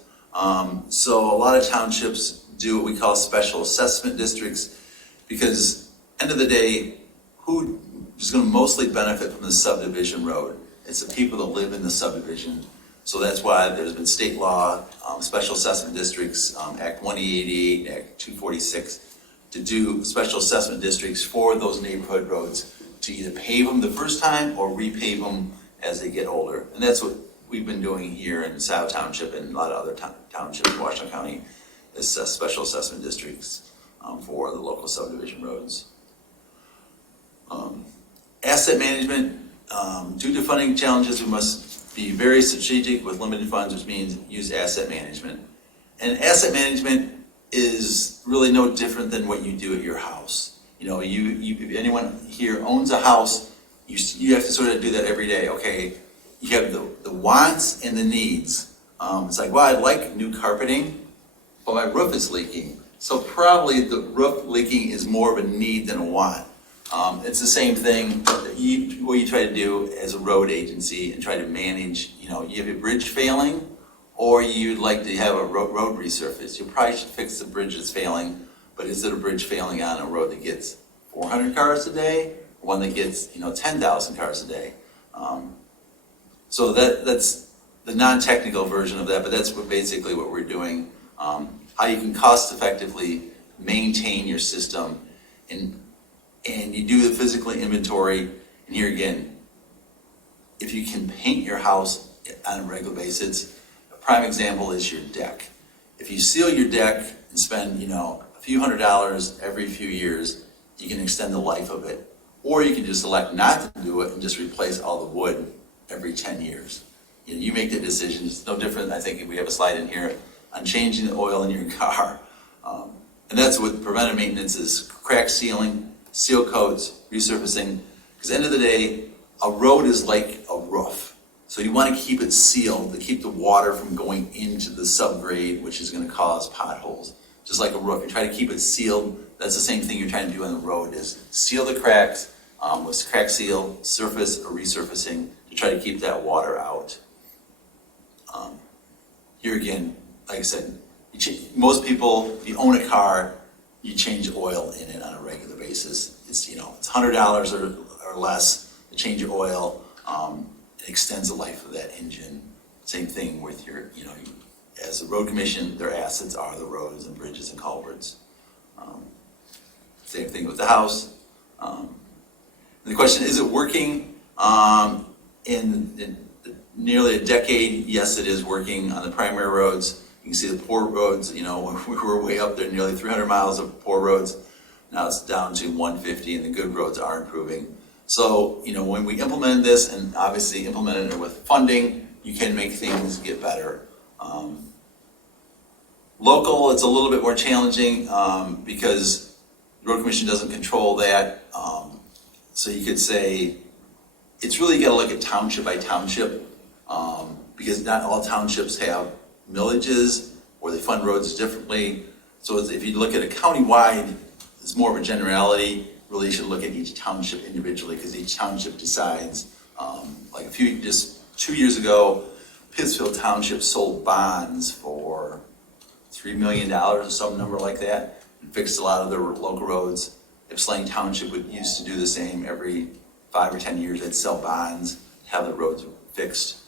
So a lot of townships do what we call special assessment districts, because end of the day, who is going to mostly benefit from the subdivision road? It's the people that live in the subdivision. So that's why there's been state law, special assessment districts, Act 188, Act 246, to do special assessment districts for those neighborhood roads, to either pave them the first time or repave them as they get older. And that's what we've been doing here in Scio Township and a lot of other townships in Washington County, is special assessment districts for the local subdivision roads. Asset management, due to funding challenges, we must be very strategic with limited funds, which means use asset management. And asset management is really no different than what you do at your house. If anyone here owns a house, you have to sort of do that every day. Okay, you have the wants and the needs. It's like, well, I'd like new carpeting, but my roof is leaking. So probably the roof leaking is more of a need than a want. It's the same thing what you try to do as a road agency and try to manage. You have a bridge failing, or you'd like to have a road resurface. You probably should fix the bridge that's failing, but is it a bridge failing on a road that gets 400 cars a day, or one that gets 10,000 cars a day? So that's the non-technical version of that, but that's basically what we're doing. How you can cost effectively maintain your system, and you do the physical inventory. And here again, if you can paint your house on a regular basis, a prime example is your deck. If you seal your deck and spend a few $100s every few years, you can extend the life of it. Or you can just elect not to do it and just replace all the wood every 10 years. You make the decision. It's no different. I think we have a slide in here on changing the oil in your car. And that's what preventive maintenance is: crack sealing, seal coats, resurfacing. Because at the end of the day, a road is like a roof. So you want to keep it sealed to keep the water from going into the subgrade, which is going to cause potholes. Just like a roof, you try to keep it sealed. That's the same thing you're trying to do on the road, is seal the cracks with crack seal, surface or resurfacing, to try to keep that water out. Here again, like I said, most people, if you own a car, you change oil in it on a regular basis. It's $100 or less. to change your oil. It extends the life of that engine. Same thing with your, as a road commission, their assets are the roads and bridges and culverts. Same thing with the house. The question, is it working? In nearly a decade, yes, it is working on the primary roads. You can see the poor roads, we were way up there, nearly 300 miles of poor roads. Now it's down to 150 and the good roads are improving. So, when we implemented this and obviously implemented it with funding, you can make things get better. Local, it's a little bit more challenging because the road commission doesn't control that. So you could say, it's really, you gotta look at township by township because not all townships have millages or they fund roads differently. So if you look at a county-wide, it's more of a generality. Really, you should look at each township individually because each township decides. Like just 2 years ago, Pittsfield Township sold bonds for $3 million or some number like that and fixed a lot of their local roads. Ypsilanti Township used to do the same every 5 or 10 years. They'd sell bonds, have the roads fixed.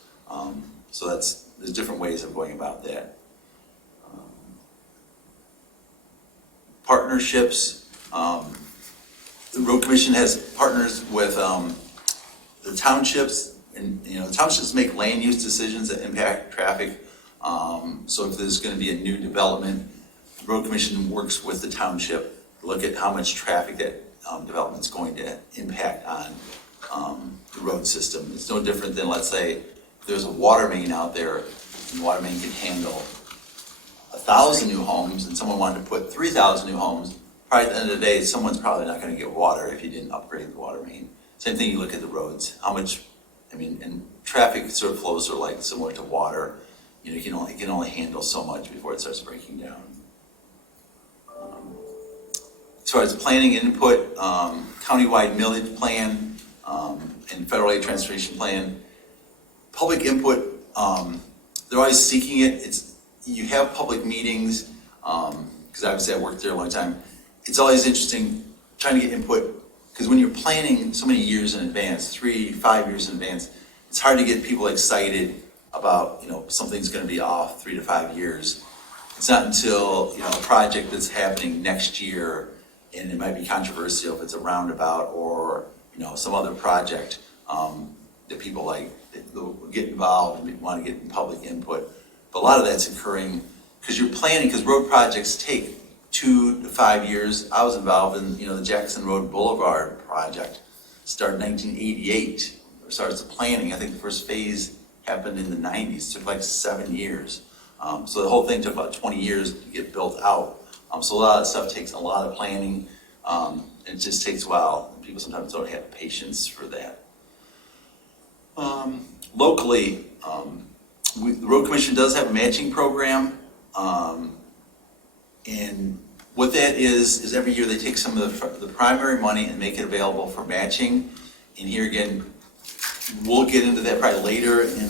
So there's different ways of going about that. Partnerships. The road commission has partners with the townships, and townships make land use decisions that impact traffic. So if there's going to be a new development, the road commission works with the township to look at how much traffic that development is going to impact on the road system. It's no different than, let's say, if there's a water main out there, and the water main can handle 1,000 new homes, and someone wanted to put 3,000 new homes. Probably at the end of the day, someone's probably not going to get water if you didn't upgrade the water main. Same thing, you look at the roads, how much, and traffic sort of flows are like similar to water. You can only handle so much before it starts breaking down. As far as planning input, countywide millage plan and federal aid transportation plan, public input, they're always seeking it. You have public meetings, because obviously I worked there a long time. It's always interesting trying to get input, because when you're planning so many years in advance, 3-5 years in advance, it's hard to get people excited about, something's going to be off 3 to 5 years. It's not until, a project that's happening next year, and it might be controversial if it's a roundabout or, some other project that people get involved and want to get public input. But a lot of that's occurring because you're planning, because road projects take 2 to 5 years. I was involved in, the Jackson Road Boulevard project. Started in 1988, started the planning. I think the first phase happened in the 90s. It took like 7 years. So the whole thing took about 20 years to get built out. So a lot of stuff takes a lot of planning. It just takes a while. People sometimes don't have patience for that. Locally, the Road Commission does have a matching program. And what that is every year they take some of the primary money and make it available for matching. And here again, we'll get into that probably later in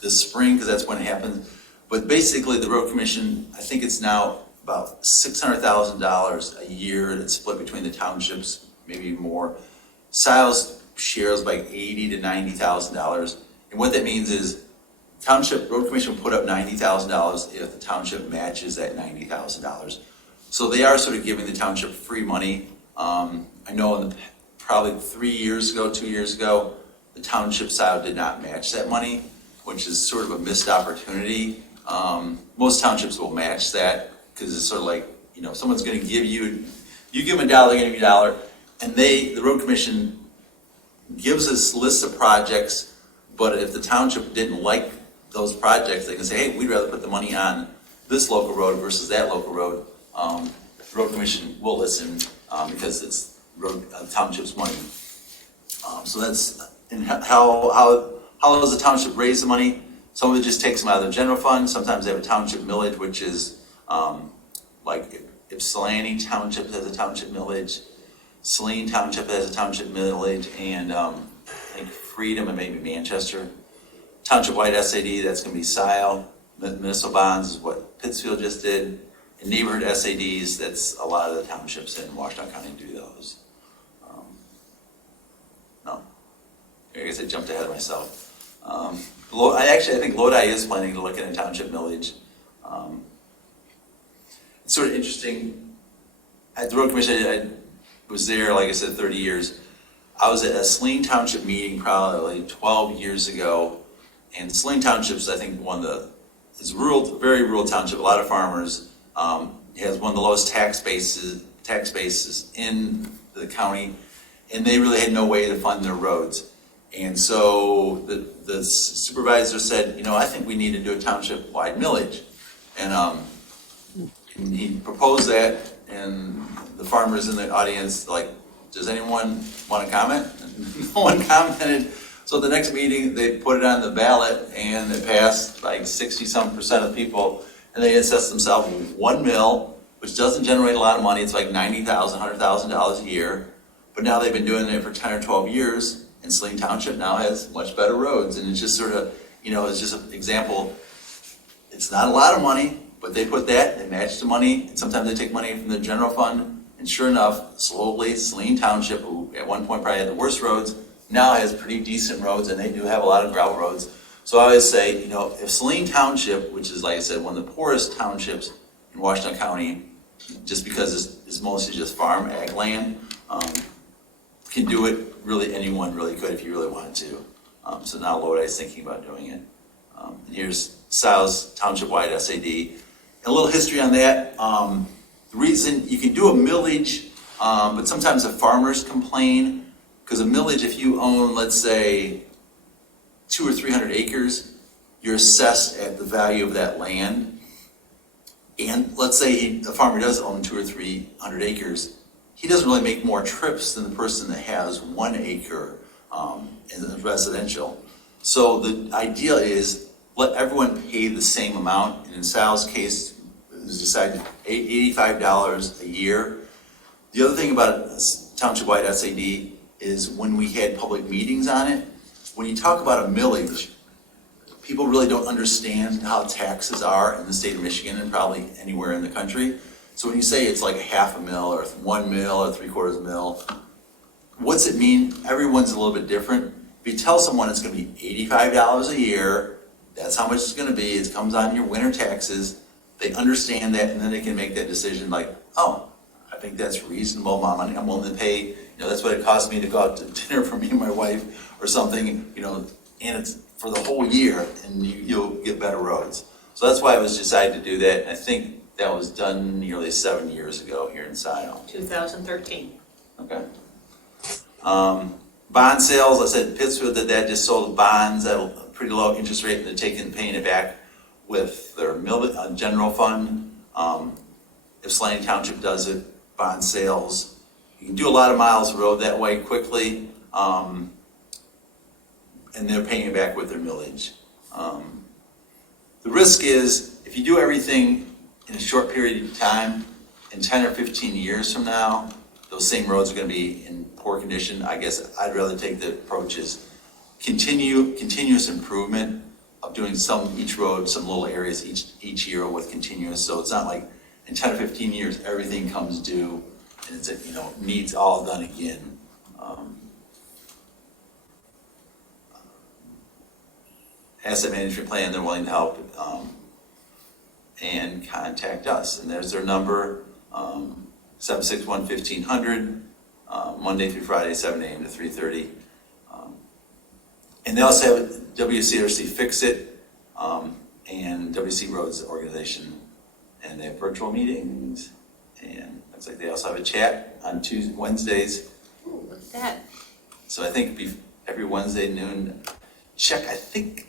this spring, because that's when it happens. But basically the Road Commission, I think it's now about $600,000 a year that's split between the townships, maybe more. Scio's shares like $80,000 to $90,000. And what that means is Township Road Commission will put up $90,000 if the township matches that $90,000. So they are sort of giving the township free money. I know probably 2 years ago, the township Scio did not match that money, which is sort of a missed opportunity. Most townships will match that because it's sort of like, someone's going to give you give them $1, they're going to give you $1, and the Road Commission gives us lists of projects, but if the township didn't like those projects, they can say, hey, we'd rather put the money on this local road versus that local road. The Road Commission will listen because it's township's money. So that's, and how does the township raise the money? Some of it just takes them out of their general fund. Sometimes they have a township millage, which is like Ypsilanti Township has a township millage, Saline Township has a township millage, and I think Freedom and maybe Manchester. Township-wide SAD, that's going to be Scio. Municipal bonds is what Pittsfield just did. And neighborhood SADs, that's a lot of the townships in Washington County do those. No. I guess I jumped ahead of myself. I think Lodi is planning to look at a township millage. It's sort of interesting. At the road commission, I was there, like I said, 30 years. I was at a Saline Township meeting probably 12 years ago, and Saline Township's, I think, is rural, very rural township, a lot of farmers. It has one of the lowest tax bases in the county, and they really had no way to fund their roads. And so the supervisor said, I think we need to do a township-wide millage. And he proposed that, and the farmers in the audience, like, does anyone want to comment? And no one commented. So at the next meeting, they put it on the ballot, and it passed like 60-some% of people, and they assessed themselves one mill, which doesn't generate a lot of money. It's like $90,000, $100,000 a year. But now they've been doing it for 10 or 12 years, and Saline Township now has much better roads. And it's just sort of, it's just an example. It's not a lot of money, but they put that, they match the money, and sometimes they take money from the general fund. And sure enough, slowly, Saline Township, who at one point probably had the worst roads, now has pretty decent roads, and they do have a lot of gravel roads. So I always say, if Saline Township, which is, like I said, one of the poorest townships in Washington County, just because it's mostly just farm, ag land, can do it, really anyone really could if you really wanted to. So now Lodi is thinking about doing it. And here's Scio's township-wide SAD. And a little history on that. The reason you can do a millage, but sometimes the farmers complain, because a millage, if you own, let's say, 200 or 300 acres, you're assessed at the value of that land. And let's say the farmer does own 200 or 300 acres, he doesn't really make more trips than the person that has 1 acre in residential. So the idea is let everyone pay the same amount. And in Sal's case, it was decided $85 a year. The other thing about a township-wide SAD is when we had public meetings on it, when you talk about a millage, people really don't understand how taxes are in the state of Michigan and probably anywhere in the country. So when you say it's like a half a mil or 1 mil or 3/4 mil, what's it mean? Everyone's a little bit different. If you tell someone it's going to be $85 a year, that's how much it's going to be. It comes on your winter taxes. They understand that, and then they can make that decision like, oh, I think that's reasonable amount of money. I'm willing to pay, that's what it cost me to go out to dinner for me and my wife or something, and it's for the whole year, and you'll get better roads. So that's why it was decided to do that. And I think that was done nearly 7 years ago here in Scio. 2013. Okay. Bond sales, I said Pittsfield did that, just sold bonds at a pretty low interest rate, and they're paying it back with their general fund. If Saline Township does it, bond sales, you can do a lot of miles of road that way quickly, and they're paying it back with their millage. The risk is, if you do everything in a short period of time, in 10 or 15 years from now, those same roads are going to be in poor condition. I guess I'd rather take the approach is continuous improvement of doing each road, some little areas each year with continuous. So it's not like in 10 or 15 years everything comes due and it's needs all done again. Asset management plan, they're willing to help and contact us. And there's their number, 761-1500, Monday through Friday, 7 a.m. to 3:30. And they also have WCRC Fix It and WC Roads organization. And they have virtual meetings. And looks like they also have a chat on Wednesdays. Ooh, look at that. So I think every Wednesday noon, check, I think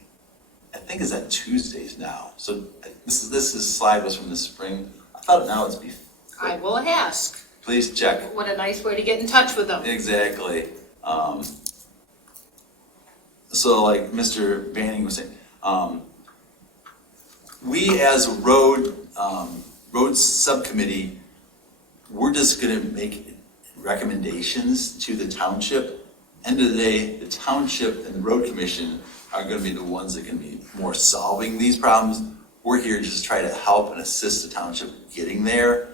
it's on Tuesdays now. So this slide was from the spring. I thought now it's before. I will ask. Please check. What a nice way to get in touch with them. Exactly. So like Mr. Banning was saying, we as a road subcommittee, we're just gonna make recommendations to the township. End of the day, the township and the road commission are gonna be the ones that can be more solving these problems. We're here just to try to help and assist the township getting there.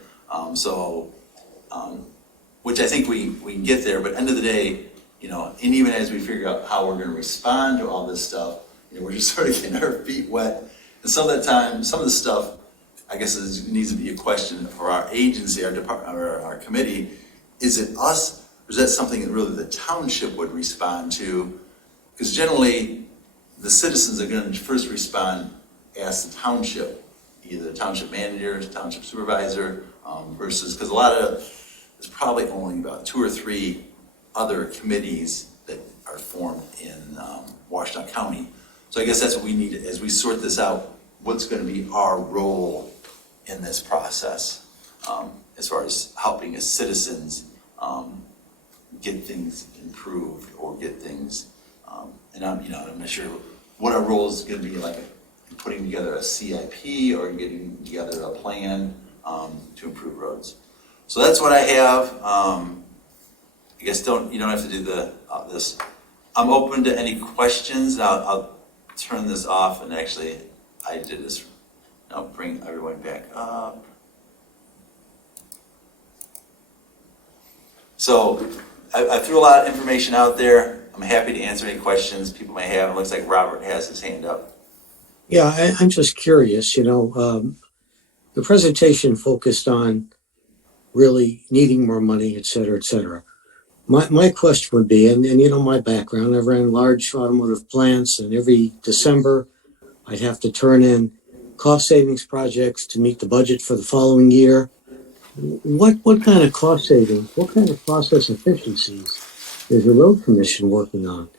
Which I think we can get there, but end of the day, you know, and even as we figure out how we're gonna respond to all this stuff, you know, we're just sort of getting our feet wet. And some of the time, some of the stuff, I guess needs to be a question for our agency, our department, or our committee. Is it us, or is that something that really the township would respond to? Because generally, the citizens are gonna first respond, ask the township, either the township manager, township supervisor, versus, because a lot of, there's probably only about 2 or 3 other committees that are formed in Washington County. So I guess that's what we need, as we sort this out, what's gonna be our role in this process, as far as helping as citizens get things improved or get things, and I'm not sure what our role is gonna be, like putting together a CIP or getting together a plan to improve roads. So that's what I have. I guess you don't have to do this. I'm open to any questions. I'll turn this off, and actually I did this. I'll bring everyone back up. So I threw a lot of information out there. I'm happy to answer any questions people may have. It looks like Robert has his hand up. Yeah, I'm just curious, the presentation focused on really needing more money, et cetera, et cetera. My question would be, and my background, I've ran large automotive plants, and every December I'd have to turn in cost savings projects to meet the budget for the following year. What kind of cost savings, what kind of process efficiencies is the road commission working on?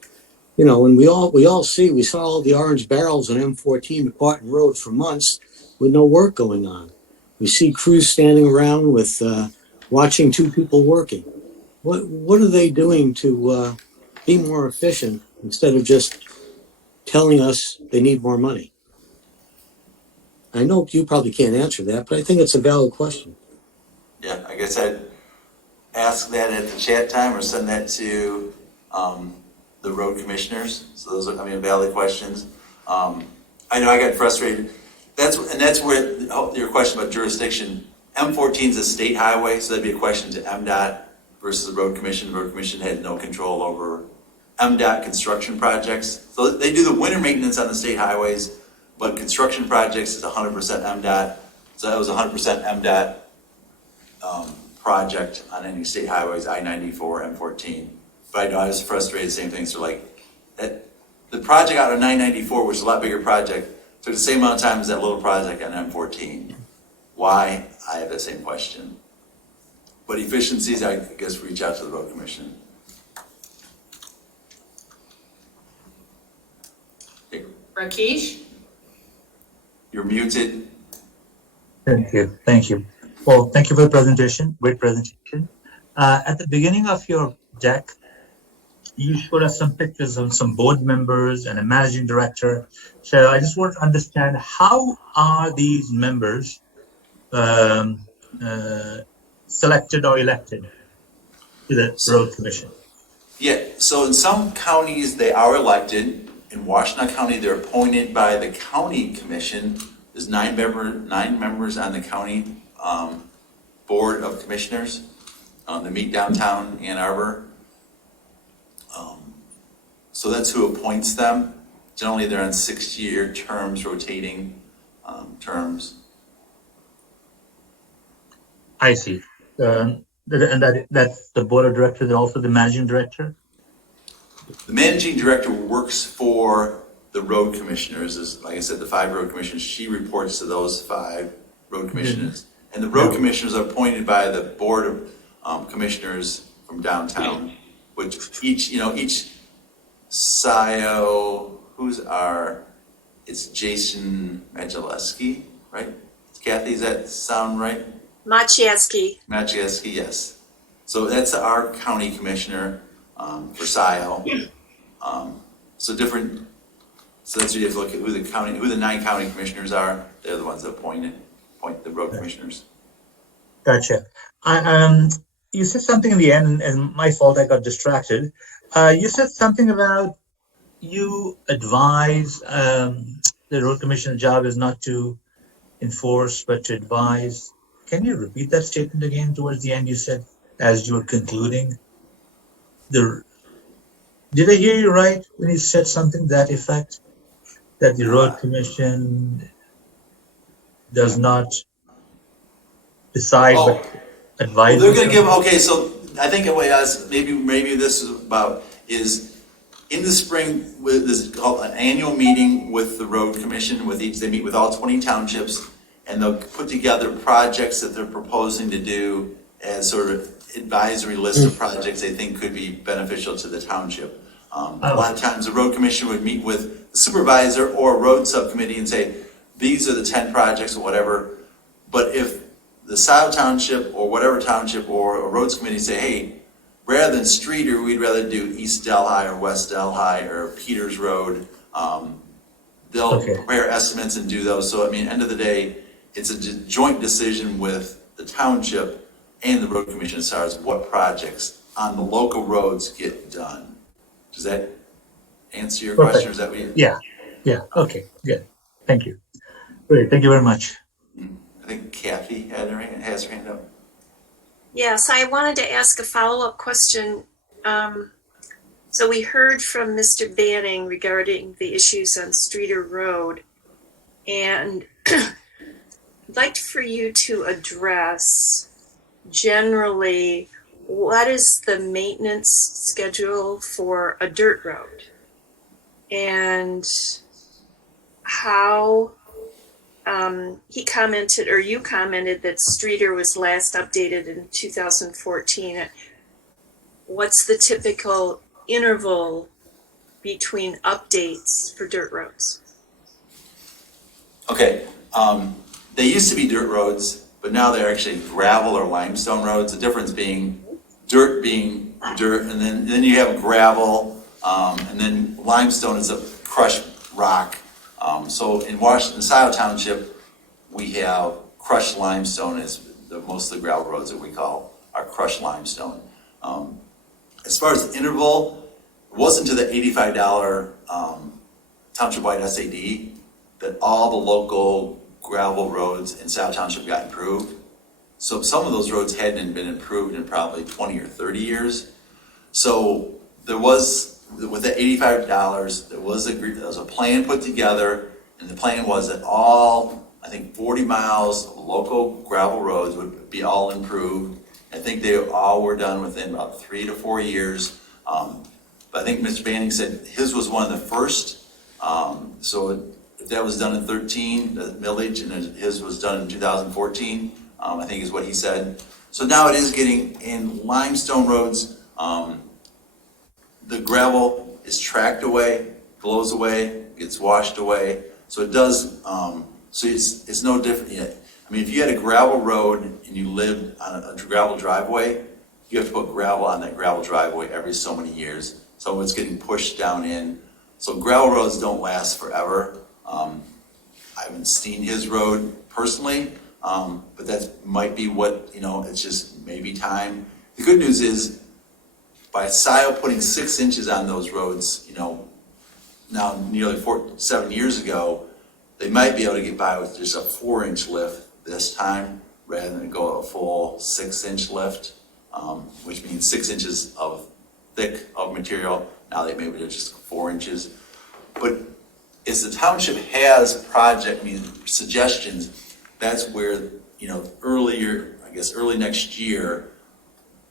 And we all saw all the orange barrels on M14 McParton Road for months with no work going on. We see crews standing around with watching 2 people working. What are they doing to be more efficient instead of just telling us they need more money? I know you probably can't answer that, but I think it's a valid question. Yeah, I guess I'd ask that at the chat time or send that to the road commissioners. So those are, valid questions. I know I got frustrated. That's where your question about jurisdiction. M14 is a state highway, so that'd be a question to MDOT versus the road commission. The road commission had no control over MDOT construction projects. So they do the winter maintenance on the state highways, but construction projects is 100% MDOT. So that was 100% MDOT project on any state highways, I-94, M14. But I know I was frustrated, same thing. So the project out of 994, which is a lot bigger project, took the same amount of time as that little project on M14. Why? I have the same question. But efficiencies, I guess, reach out to the road commission. Okay. Rakesh? You're muted. Thank you. Well, thank you for the presentation. Great presentation. At the beginning of your deck, you showed us some pictures of some board members and a managing director. So I just want to understand, how are these members selected or elected to the road commission? Yeah, so in some counties, they are elected. In Washington County, they're appointed by the county commission. There's 9 members on the county board of commissioners. They meet downtown Ann Arbor. So that's who appoints them. Generally, they're on 6-year terms, rotating terms. I see. And that's the board of directors and also the managing director? The managing director works for the road commissioners. Is, like I said, the 5 road commissioners. She reports to those 5 road commissioners. And the road commissioners are appointed by the board of commissioners from downtown, which each Scio, it's Jason Majaleski, right? Kathy, does that sound right? Maciejewski. Maciejewski, yes. So that's our county commissioner for Scio. So that's what you have to look at who the 9 county commissioners are. They're the ones that appoint the road commissioners. Gotcha. You said something in the end, and my fault, I got distracted. You said something about you advise the road commissioner's job is not to enforce, but to advise. Can you repeat that statement again towards the end? You said, as you were concluding, Did I hear you right when you said something to that effect? That the road commission does not decide Oh, but well, advises? they're gonna give, okay, so I think what maybe this is about is in the spring, with this called an annual meeting with the road commission, they meet with all 20 townships, and they'll put together projects that they're proposing to do as sort of advisory list of projects they think could be beneficial to the township. A lot of times the road commission would meet with the supervisor or a road subcommittee and say, these are the 10 projects or whatever. But if the Scio Township or whatever township or a roads committee say, hey, rather than Streiter, we'd rather do East Delhi or West Delhi or Peters Road. They'll prepare estimates and do those. So, I mean, end of the day, it's a joint decision with the township and the road commission as far as what projects on the local roads get done. Does that answer your question? Or is that what you? Yeah. Okay, good. Thank you. Great. Thank you very much. I think Kathy has her hand up. Yes, I wanted to ask a follow-up question. So we heard from Mr. Banning regarding the issues on Streiter Road, and I'd like for you to address generally what is the maintenance schedule for a dirt road, and how he commented, or you commented, that Streiter was last updated in 2014. What's the typical interval between updates for dirt roads? Okay, they used to be dirt roads, but now they're actually gravel or limestone roads. The difference being dirt, and then you have gravel, and then limestone is a crushed rock. So in Washington, Scio Township, we have crushed limestone as most of the gravel roads that we call are crushed limestone. As far as the interval, it wasn't until the $85 township-wide SAD that all the local gravel roads in Scio Township got improved. So some of those roads hadn't been improved in probably 20 or 30 years. So there was, with the $85, there was a plan put together, and the plan was that all, I think 40 miles of local gravel roads would be all improved. I think they all were done within about 3 to 4 years. But I think Mr. Banning said his was one of the first. So if that was done in 13, the millage, and his was done in 2014, I think is what he said. So now it is getting in limestone roads. The gravel is tracked away, blows away, gets washed away. So it does, so it's no different yet. I mean, if you had a gravel road and you lived on a gravel driveway, you have to put gravel on that gravel driveway every so many years. So it's getting pushed down in. So gravel roads don't last forever. I haven't seen his road personally, but that might be what, it's just maybe time. The good news is, by Scio putting 6 inches on those roads, now nearly 7 years ago, they might be able to get by with just a 4-inch lift this time, rather than go a full 6-inch lift, which means 6 inches of thick of material. Now they maybe they're just 4 inches. But as the township has suggestions, that's where, early next year,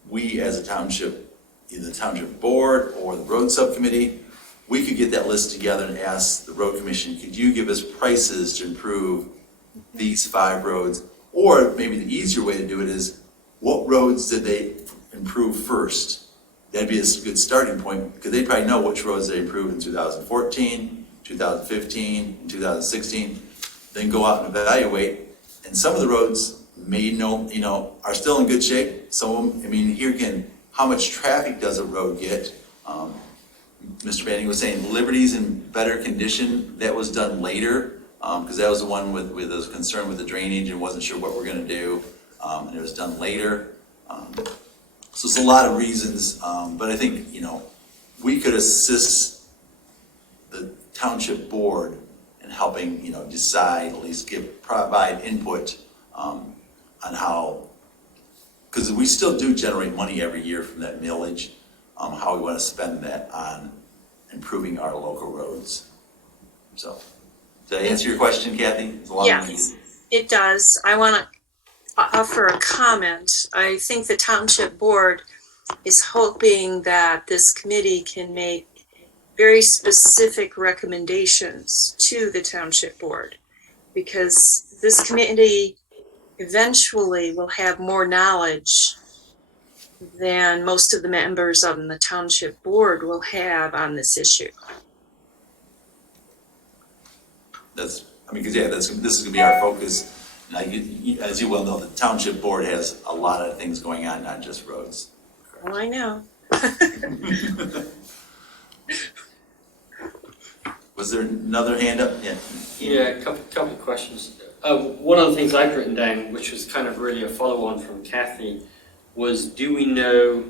we as a township, either the township board or the road subcommittee, we could get that list together and ask the road commission, could you give us prices to improve these 5 roads? Or maybe the easier way to do it is, what roads did they improve first? That'd be a good starting point, because they probably know which roads they improved in 2014, 2015, and 2016. Then go out and evaluate. And some of the roads are still in good shape. Some of them, here again, how much traffic does a road get? Mr. Banning was saying Liberty's in better condition. That was done later, because that was the one with was concerned with the drainage and wasn't sure what we're going to do, and it was done later. So it's a lot of reasons, but I think we could assist the township board in helping decide, at least provide input on how, because we still do generate money every year from that millage. how we want to spend that on improving our local roads. So, did I answer your question, Kathy? It's a long one. Yes, it does. I want to offer a comment. I think the township board is hoping that this committee can make very specific recommendations to the township board, because this committee eventually will have more knowledge than most of the members on the township board will have on this issue. This is gonna be our focus. Now, as you well know, the township board has a lot of things going on, not just roads. Well, I know. Was there another hand up? Yeah. Yeah, a couple of questions. One of the things I've written down, which was kind of really a follow-on from Kathy, was do we know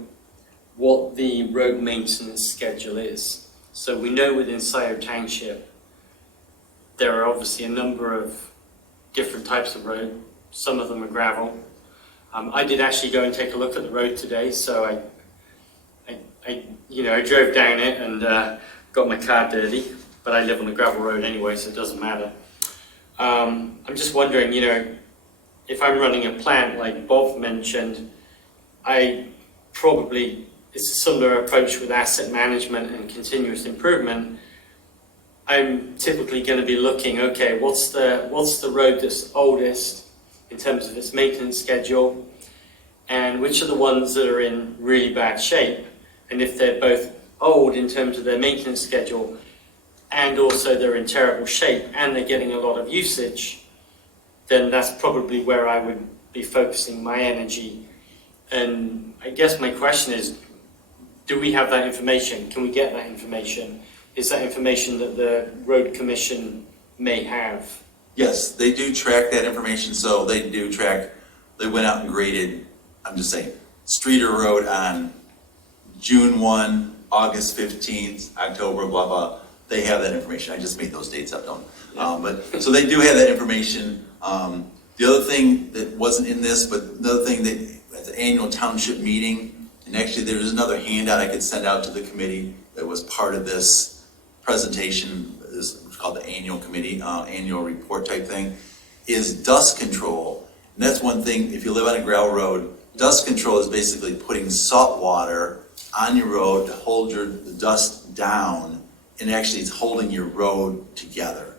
what the road maintenance schedule is? So we know within Scio Township there are obviously a number of different types of road. Some of them are gravel. I did actually go and take a look at the road today, so I drove down it and got my car dirty, but I live on a gravel road anyway, so it doesn't matter. I'm just wondering, if I'm running a plant like Bob mentioned, it's a similar approach with asset management and continuous improvement. I'm typically going to be looking, okay, what's the road that's oldest in terms of its maintenance schedule, and which are the ones that are in really bad shape, and if they're both old in terms of their maintenance schedule and also they're in terrible shape and they're getting a lot of usage, then that's probably where I would be focusing my energy. And I guess my question is, do we have that information? Can we get that information? Is that information that the road commission may have? Yes, they do track that information. So they went out and graded, I'm just saying, Streiter Road on June 1, August 15th, October, blah, blah. They have that information. I just made those dates up, so they do have that information. The other thing that wasn't in this, but another thing that at the annual township meeting, and actually there's another handout I could send out to the committee that was part of this presentation, this is called the annual committee, annual report type thing, is dust control. And that's one thing, if you live on a gravel road, dust control is basically putting salt water on your road to hold the dust down, and actually it's holding your road together.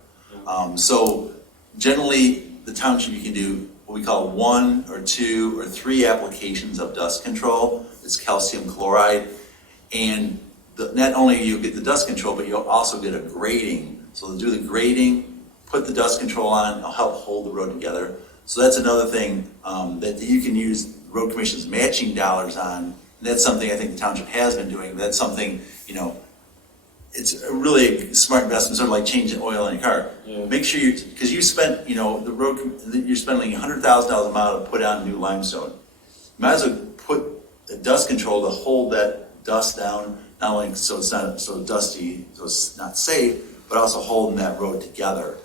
So generally, the township, you can do what we call 1 or 2 or 3 applications of dust control. It's calcium chloride, and not only you get the dust control, but you'll also get a grading. So they'll do the grading, put the dust control on, it'll help hold the road together. So that's another thing that you can use road commission's matching dollars on. And that's something I think the township has been doing. That's something, it's a really smart investment, sort of like changing oil in your car. Yeah. Make sure because you spent, you're spending $100,000 a mile to put on new limestone. You might as well put the dust control to hold that dust down, not only so it's not so dusty, so it's not safe, but also holding that road together.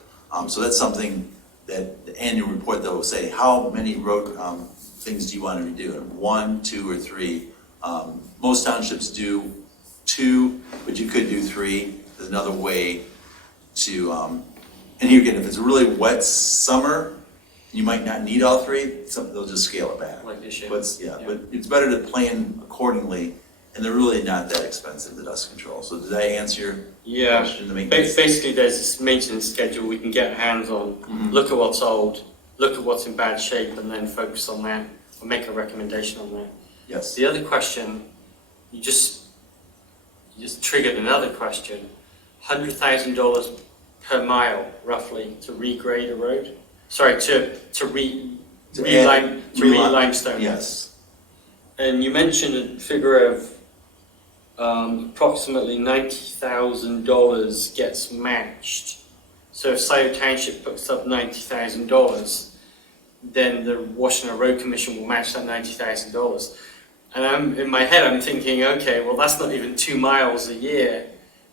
So that's something that the annual report though will say, how many road things do you want to redo? 1, 2, or 3. Most townships do 2, but you could do 3. There's another way to, and here again, if it's a really wet summer, you might not need all 3. They'll just scale it back. Like this year. But it's better to plan accordingly, and they're really not that expensive, the dust control. So did I answer your question? Basically, there's this maintenance schedule we can get hands on, look at what's old, look at what's in bad shape, and then focus on that, or make a recommendation on that. Yes. The other question, you just triggered another question. $100,000 per mile, roughly, to regrade a road. Sorry, to re-limestone. Yes. And you mentioned a figure of approximately $90,000 gets matched. So if Scio Township puts up $90,000, then the Washington Road Commission will match that $90,000. And in my head, I'm thinking, okay, well, that's not even 2 miles a year.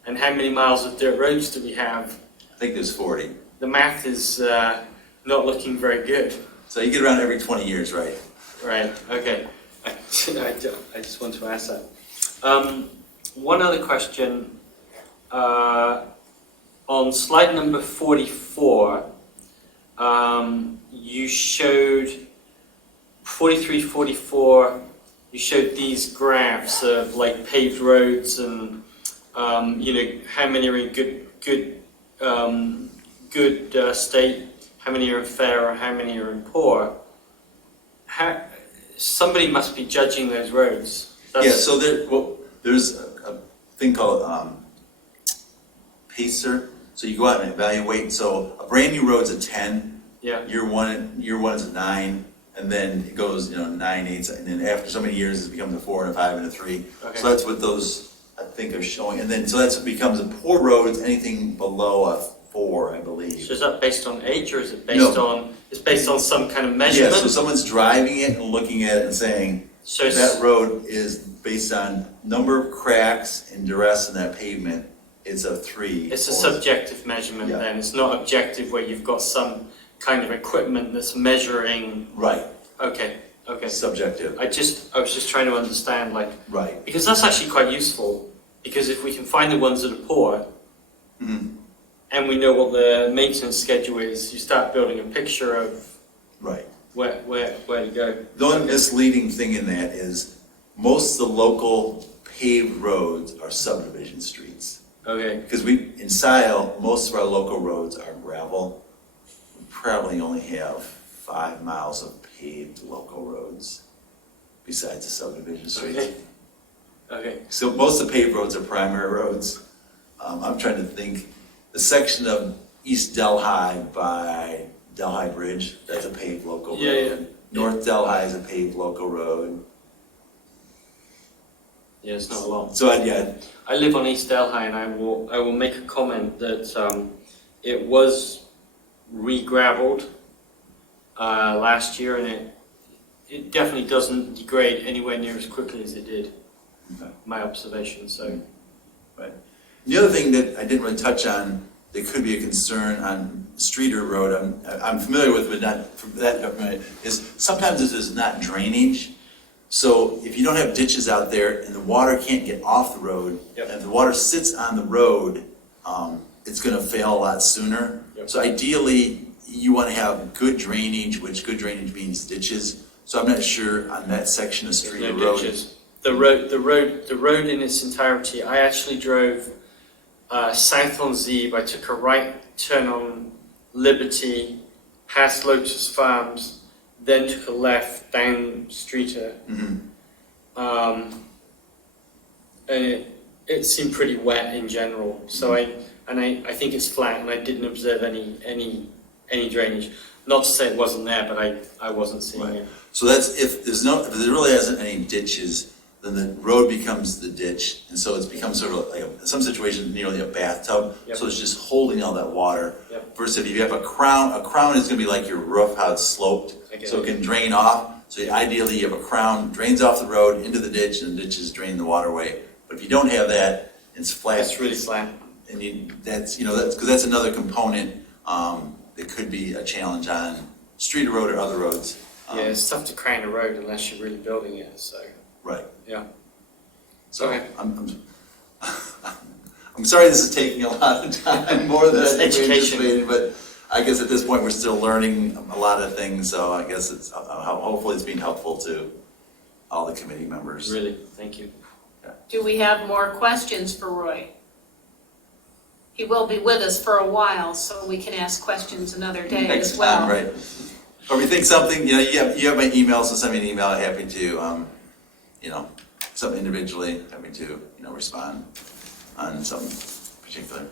And how many miles of dirt roads do we have? I think there's 40. The math is not looking very good. So you get around every 20 years, right? Right, okay. I just want to ask that. One other question. On slide number 44, you showed 43, 44, you showed these graphs of like paved roads and you know, how many are in good state, how many are in fair, or how many are in poor. Somebody must be judging those roads. Yeah, so there's a thing called PACER. So you go out and evaluate. So a brand new road's a 10. Yeah. Year one is a 9, and then it goes 9, 8, and then after so many years it becomes a 4 and a 5 and a 3. Okay. So that's what those I think are showing. And then so that becomes a poor road. Anything below a 4, I believe. So is that based on age, or is it based on? It's based on some kind of measurement. Yeah. So someone's driving it and looking at it and saying that road is based on number of cracks and duress in that pavement. It's a 3. It's a subjective measurement. Yeah. Then it's not objective where you've got some kind of equipment that's measuring. Right. Okay. Subjective. I was just trying to understand, like, Right. because that's actually quite useful. Because if we can find the ones that are poor, Mm-hmm. and we know what the maintenance schedule is, you start building a picture of Right. where to go. The only misleading thing in that is most of the local paved roads are subdivision streets. Okay. Because in Scio, most of our local roads are gravel. We probably only have 5 miles of paved local roads besides the subdivision streets. Okay. So most of the paved roads are primary roads. I'm trying to think, the section of East Delhi by Delhi Bridge, that's a paved local road. Yeah. North Delhi is a paved local road. Yeah, it's not a lot. So I live on East Delhi, and I will make a comment that it was re-gravelled last year, and it definitely doesn't degrade anywhere near as quickly as it did. Okay. My observation. So. Right. The other thing that I didn't really touch on that could be a concern on Streiter Road, I'm familiar with, but not from that government, is sometimes this is not drainage. So if you don't have ditches out there and the water can't get off the road, and if the water sits on the road, it's going to fail a lot sooner. So ideally, you want to have good drainage, which good drainage means ditches. So I'm not sure on that section of Streiter Road. Ditches. The road in its entirety. I actually drove south on Zeeb. I took a right turn on Liberty, past Lotus Farms, then took a left down Streiter. Mm-hmm. And it seemed pretty wet in general. So I think it's flat, and I didn't observe any drainage. Not to say it wasn't there, but I wasn't seeing it. So that's if there really hasn't any ditches, then the road becomes the ditch, and so it's become sort of like some situations nearly a bathtub. So it's just holding all that water. Versus if you have a crown is going to be like your roof, how it's sloped, so it can drain off. So ideally, you have a crown drains off the road into the ditch, and the ditches drain the waterway. But if you don't have that, it's flat. It's really flat. And that's because that's another component that could be a challenge on Streiter Road or other roads. Yeah, it's tough to crown a road unless you're really building it. So. Right. Yeah. So okay. I'm sorry this is taking a lot of time, more than I education. anticipated, but I guess at this point we're still learning a lot of things, so I guess it's hopefully it's being helpful to all the committee members. Really, thank you. Yeah. Do we have more questions for Roy? He will be with us for a while, so we can ask questions another day Next as well. time, right. Or if you think something, you have my email, so send me an email. I'm happy to, something individually, happy to, respond on something particular.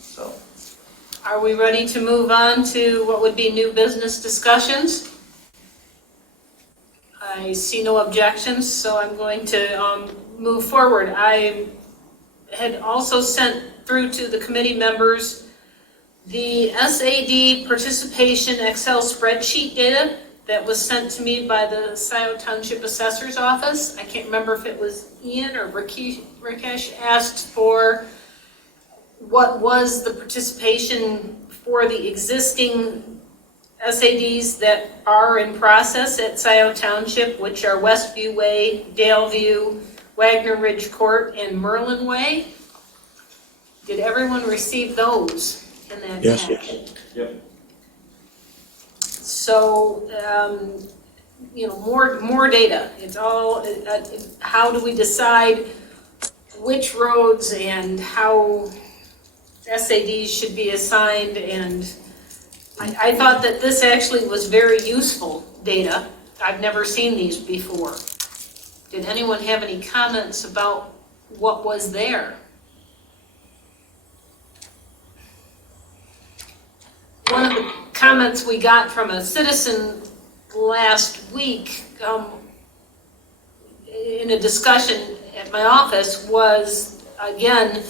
So. Are we ready to move on to what would be new business discussions? I see no objections, so I'm going to move forward. I had also sent through to the committee members the SAD participation Excel spreadsheet data that was sent to me by the Scio Township Assessors Office. I can't remember if it was Ian or Rakesh asked for what was the participation for the existing SADs that are in process at Scio Township, which are Westview Way, Daleview, Wagner Ridge Court, and Merlin Way. Did everyone receive those in that Yes. packet? Yep. So, more data. It's all, how do we decide which roads and how SADs should be assigned? And I thought that this actually was very useful data. I've never seen these before. Did anyone have any comments about what was there? One of the comments we got from a citizen last week in a discussion at my office was, again,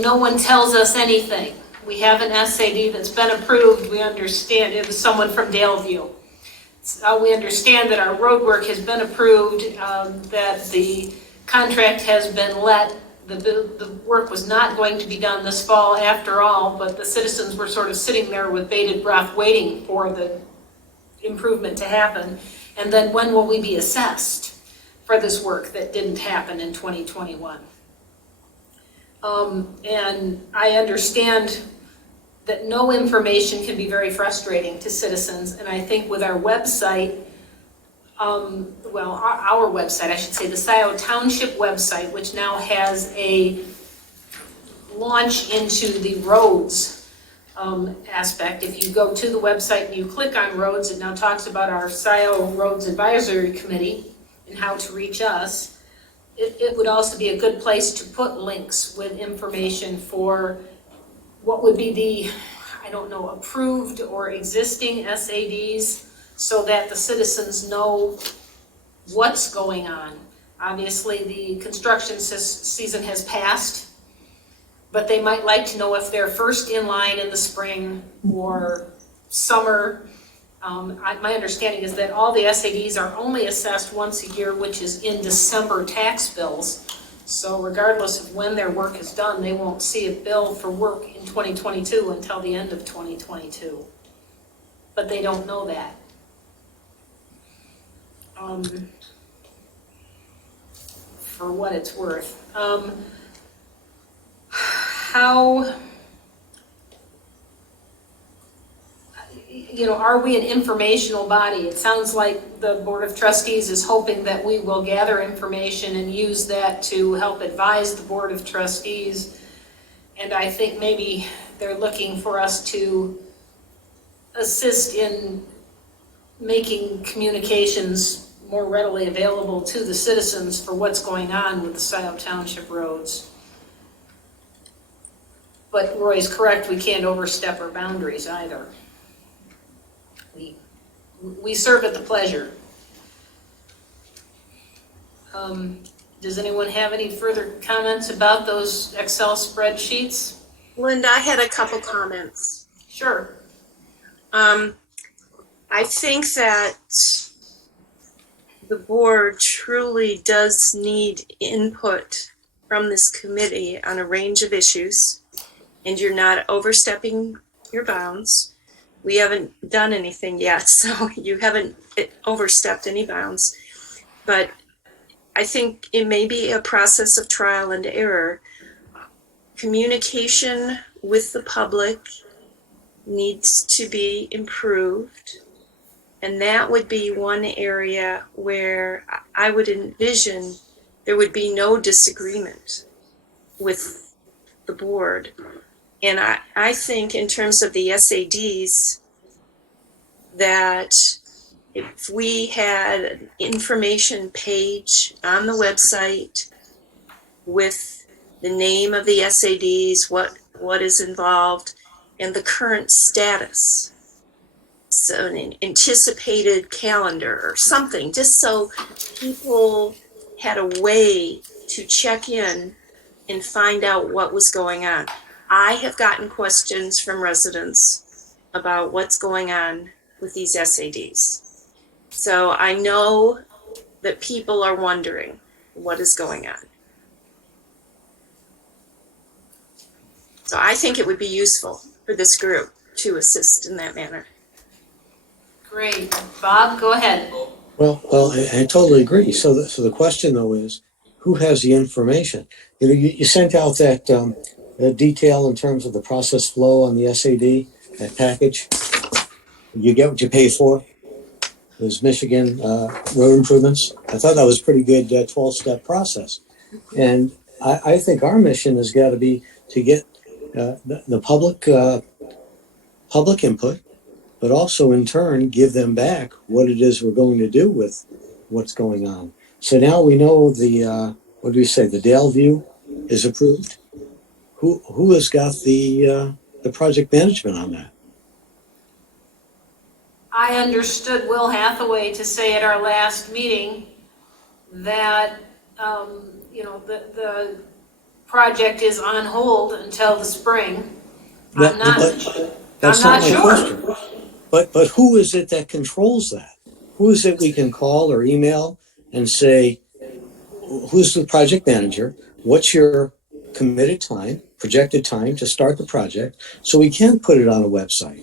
no one tells us anything. We have an SAD that's been approved. We understand, it was someone from Daleview. We understand that our road work has been approved, that the contract has been let. The work was not going to be done this fall after all, but the citizens were sort of sitting there with bated breath waiting for the improvement to happen. And then when will we be assessed for this work that didn't happen in 2021? And I understand that no information can be very frustrating to citizens. And I think with our website, our website, I should say, the Scio Township website, which now has a launch into the roads aspect. If you go to the website and you click on roads, it now talks about our Scio Roads Advisory Committee and how to reach us. It would also be a good place to put links with information for what would be the, approved or existing SADs, so that the citizens know what's going on. Obviously, the construction season has passed, but they might like to know if they're first in line in the spring or summer. My understanding is that all the SADs are only assessed once a year, which is in December tax bills. So regardless of when their work is done, they won't see a bill for work in 2022 until the end of 2022. But they don't know that. For what it's worth. Are we an informational body? It sounds like the Board of Trustees is hoping that we will gather information and use that to help advise the Board of Trustees. And I think maybe they're looking for us to assist in making communications more readily available to the citizens for what's going on with the Scio Township roads. But Roy's correct, we can't overstep our boundaries either. We serve at the pleasure. Does anyone have any further comments about those Excel spreadsheets? Linda, I had a couple comments. Sure. I think that the board truly does need input from this committee on a range of issues, and you're not overstepping your bounds. We haven't done anything yet, so you haven't overstepped any bounds. But I think it may be a process of trial and error. Communication with the public needs to be improved. And that would be one area where I would envision there would be no disagreement with the board. And I think in terms of the SADs, that if we had an information page on the website with the name of the SADs, what is involved, and the current status, so an anticipated calendar or something, just so people had a way to check in and find out what was going on. I have gotten questions from residents about what's going on with these SADs. So I know that people are wondering what is going on. So I think it would be useful for this group to assist in that manner. Great. Bob, go ahead. Well, I totally agree. So the question though is, who has the information? You know, you sent out that detail in terms of the process flow on the SAD, that package. You get what you pay for. Those Michigan road improvements. I thought that was pretty good 12-step process. And I think our mission has got to be to get the public input, but also in turn give them back what it is we're going to do with what's going on. So now we know the what do we say? The Daleview is approved. Who has got the project management on that? I understood Will Hathaway to say at our last meeting that, the project is on hold until the spring. I'm not Sure. Question. But who is it that controls that? Who is it we can call or email and say, who's the project manager? What's your committed time, projected time to start the project, so we can put it on a website?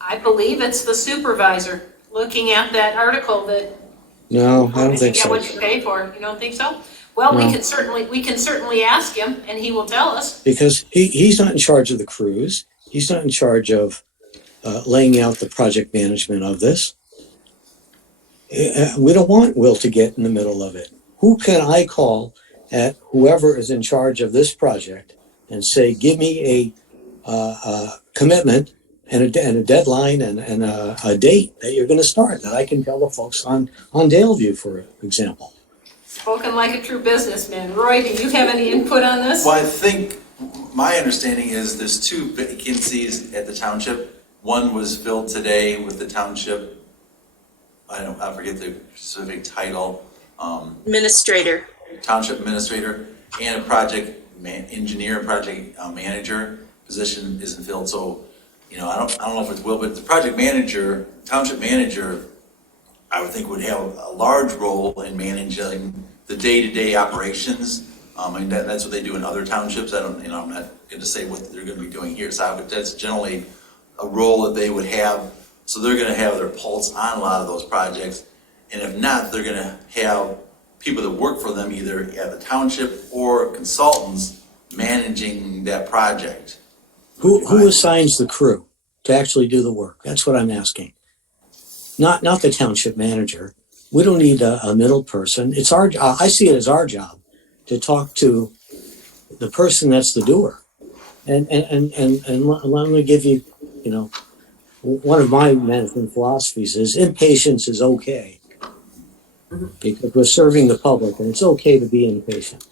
I believe it's the supervisor looking at that article that. No, I don't think you get so. what you pay for. You don't think so? Well, No. we can certainly ask him and he will tell us. Because he's not in charge of the crews. He's not in charge of laying out the project management of this. We don't want Will to get in the middle of it. Who can I call at whoever is in charge of this project and say, give me a commitment and a deadline and a date that you're going to start, that I can tell the folks on Daleview, for example. Spoken like a true businessman. Roy, do you have any input on this? Well, I think my understanding is there's 2 vacancies at the township. One was filled today with the township, I forget the specific title. Administrator. Township administrator, and a project engineer and project manager position isn't filled. So, I don't know if it's Will, but the project manager, township manager, I would think would have a large role in managing the day-to-day operations. That's what they do in other townships. I'm not going to say what they're going to be doing here, but that's generally a role that they would have. So they're going to have their pulse on a lot of those projects, and if not, they're going to have people that work for them either at the township or consultants managing that project. Who assigns the crew to actually do the work? That's what I'm asking. Not the township manager. We don't need a middle person. It's our. I see it as our job to talk to the person that's the doer. And let me give you, one of my management philosophies is impatience is okay, because we're serving the public, and it's okay to be impatient.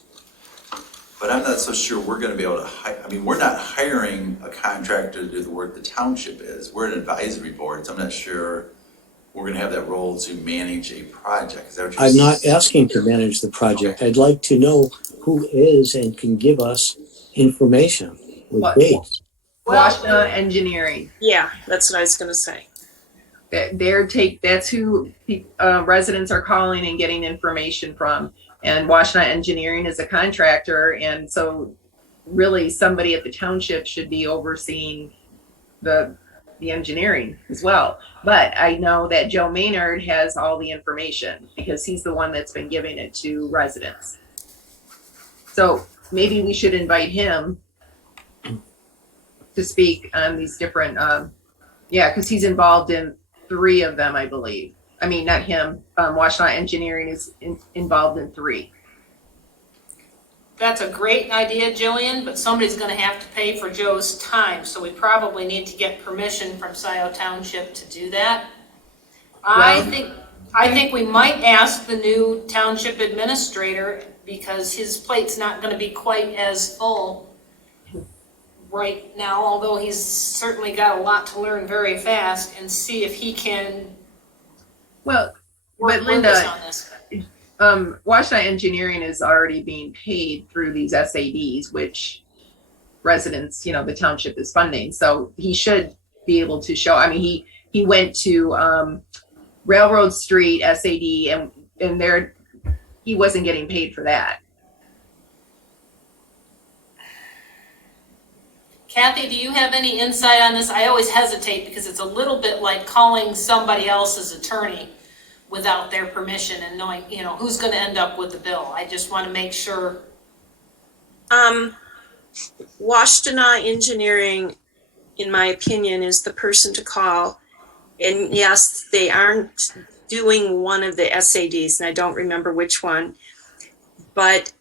But I'm not so sure we're going to be able to hire. We're not hiring a contractor to do the work the township is. We're an advisory board, so I'm not sure we're going to have that role to manage a project. Is that what you're I'm not asking to manage the project. I'd like to know who is and can give us information with dates. Warsha Engineering. Yeah, that's what I was going to say. That's who residents are calling and getting information from. And Warsha Engineering is a contractor, and so really somebody at the township should be overseeing the engineering as well. But I know that Joe Maynard has all the information because he's the one that's been giving it to residents. So maybe we should invite him to speak on these different, because he's involved in 3 of them, I believe. Not him. Warsha Engineering is involved in 3. That's a great idea, Jillian, but somebody's going to have to pay for Joe's time, so we probably need to get permission from Scio Township to do that. I think we might ask the new township administrator, because his plate's not going to be quite as full right now, although he's certainly got a lot to learn very fast, and see if he can Well, work but Linda, with us on this. Warsha Engineering is already being paid through these SADs, which residents, the township is funding. So he should be able to show. He went to Railroad Street SAD, and there he wasn't getting paid for that. Kathy, do you have any insight on this? I always hesitate because it's a little bit like calling somebody else's attorney without their permission and knowing, you know, who's gonna end up with the bill. I just wanna make sure. Washtenaw Engineering, in my opinion, is the person to call. And yes, they aren't doing one of the SADs, and I don't remember which one, but